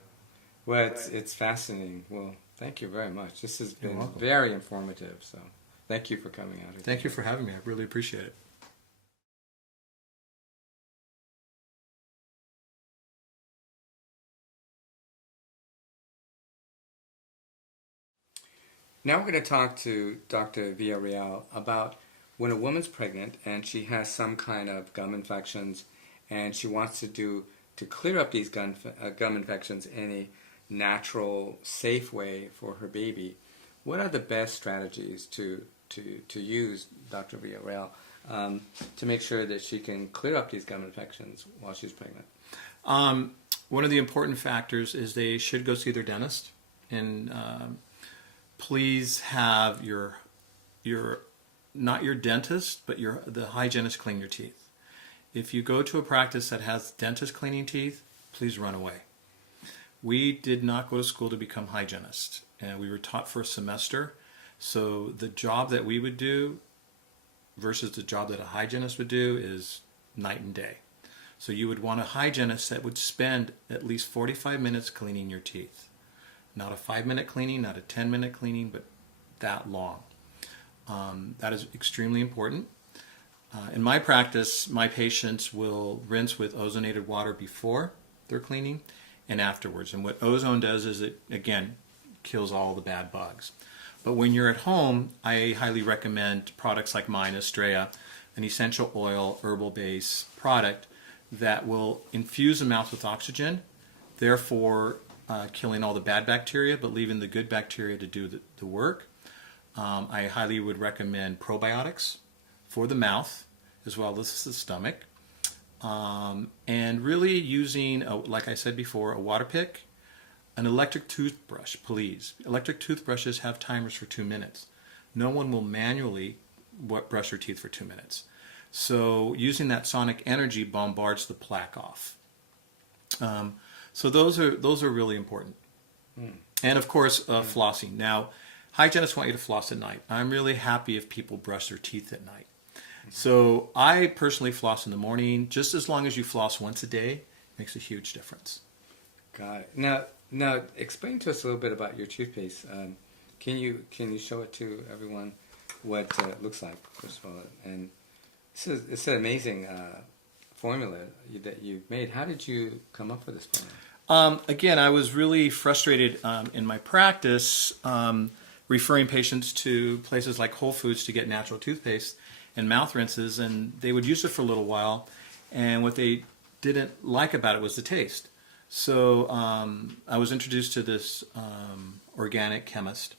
Well, it's fascinating. Well, thank you very much. This has been very informative. So, thank you for coming out here. Thank you for having me. I really appreciate it. Now we're going to talk to Dr. Villarreal about when a woman's pregnant and she has some kind of gum infections, and she wants to clear up these gum infections in a natural, safe way for her baby. What are the best strategies to use, Dr. Villarreal, to make sure that she can clear up these gum infections while she's pregnant? One of the important factors is they should go see their dentist, and please have your not your dentist, but the hygienist clean your teeth. If you go to a practice that has dentist cleaning teeth, please run away. We did not go to school to become hygienists, and we were taught for a semester. So the job that we would do versus the job that a hygienist would do is night and day. So you would want a hygienist that would spend at least 45 minutes cleaning your teeth. Not a 5-minute cleaning, not a 10-minute cleaning, but that long. That is extremely important. In my practice, my patients will rinse with ozonated water before they're cleaning and afterwards. And what ozone does is it, again, kills all the bad bugs. But when you're at home, I highly recommend products like mine, Estrella, an essential oil, herbal-based product that will infuse the mouth with oxygen, therefore killing all the bad bacteria, but leaving the good bacteria to do the work. I highly would recommend probiotics for the mouth as well as the stomach. And really using, like I said before, a water pick, an electric toothbrush, please. Electric toothbrushes have timers for 2 minutes. No one will manually brush their teeth for 2 minutes. So using that sonic energy bombards the plaque off. So those are really important. And of course, flossing. Now, hygienists want you to floss at night. I'm really happy if people brush their teeth at night. So I personally floss in the morning. Just as long as you floss once a day, makes a huge difference. Got it. Now explain to us a little bit about your toothpaste. Can you show it to everyone what it looks like, first of all? And it's an amazing formula that you've made. How did you come up with this formula? Again, I was really frustrated in my practice referring patients to places like Whole Foods to get natural toothpaste and mouth rinses, and they would use it for a little while, and what they didn't like about it was the taste. So I was introduced to this organic chemist,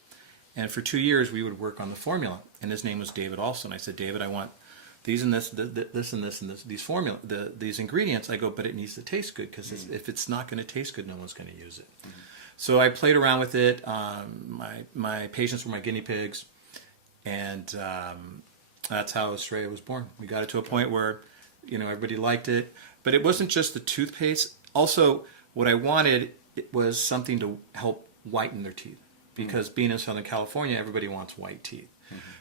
and for 2 years we would work on the formula, and his name was David also. And I said, David, I want these and this, this and this and this, these formula, these ingredients. I go, but it needs to taste good, because if it's not going to taste good, no one's going to use it. So I played around with it. My patients were my guinea pigs, and that's how Estrella was born. We got it to a point where, everybody liked it, but it wasn't just the toothpaste. Also, what I wanted was something to help whiten their teeth, because being in Southern California, everybody wants white teeth.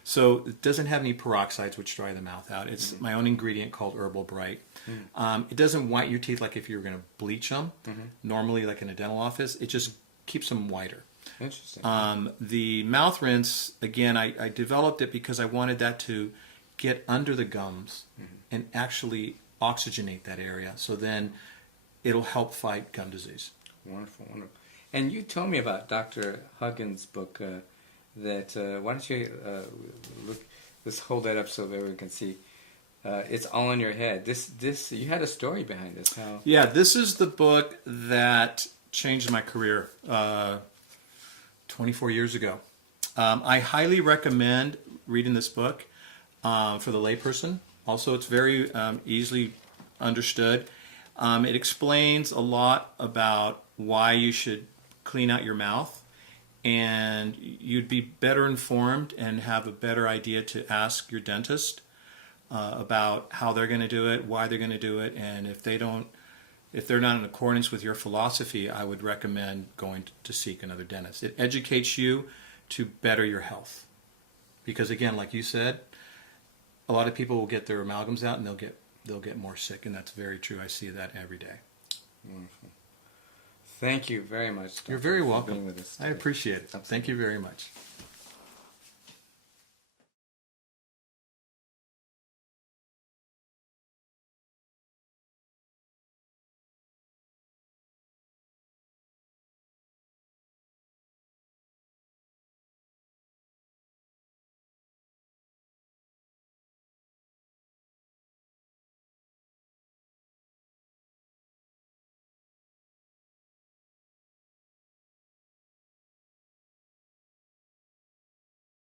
So it doesn't have any peroxides which dry the mouth out. It's my own ingredient called Herbal Bright. It doesn't white your teeth like if you were going to bleach them, normally like in a dental office. It just keeps them whiter. Interesting. The mouth rinse, again, I developed it because I wanted that to get under the gums and actually oxygenate that area. So then it'll help fight gum disease. Wonderful, wonderful. And you told me about Dr. Huggins' book that, why don't you look, let's hold that up so everyone can see. It's All in Your Head. This you had a story behind this. How? Yeah, this is the book that changed my career 24 years ago. I highly recommend reading this book for the layperson. Also, it's very easily understood. It explains a lot about why you should clean out your mouth, and you'd be better informed and have a better idea to ask your dentist about how they're going to do it, why they're going to do it, and if they're not in accordance with your philosophy, I would recommend going to seek another dentist. It educates you to better your health, because again, like you said, a lot of people will get their amalgams out and they'll get more sick, and that's very true. I see that every day. Wonderful. Thank you very much, Dr. You're very for welcome. being with us I today. appreciate it. Thank you very much.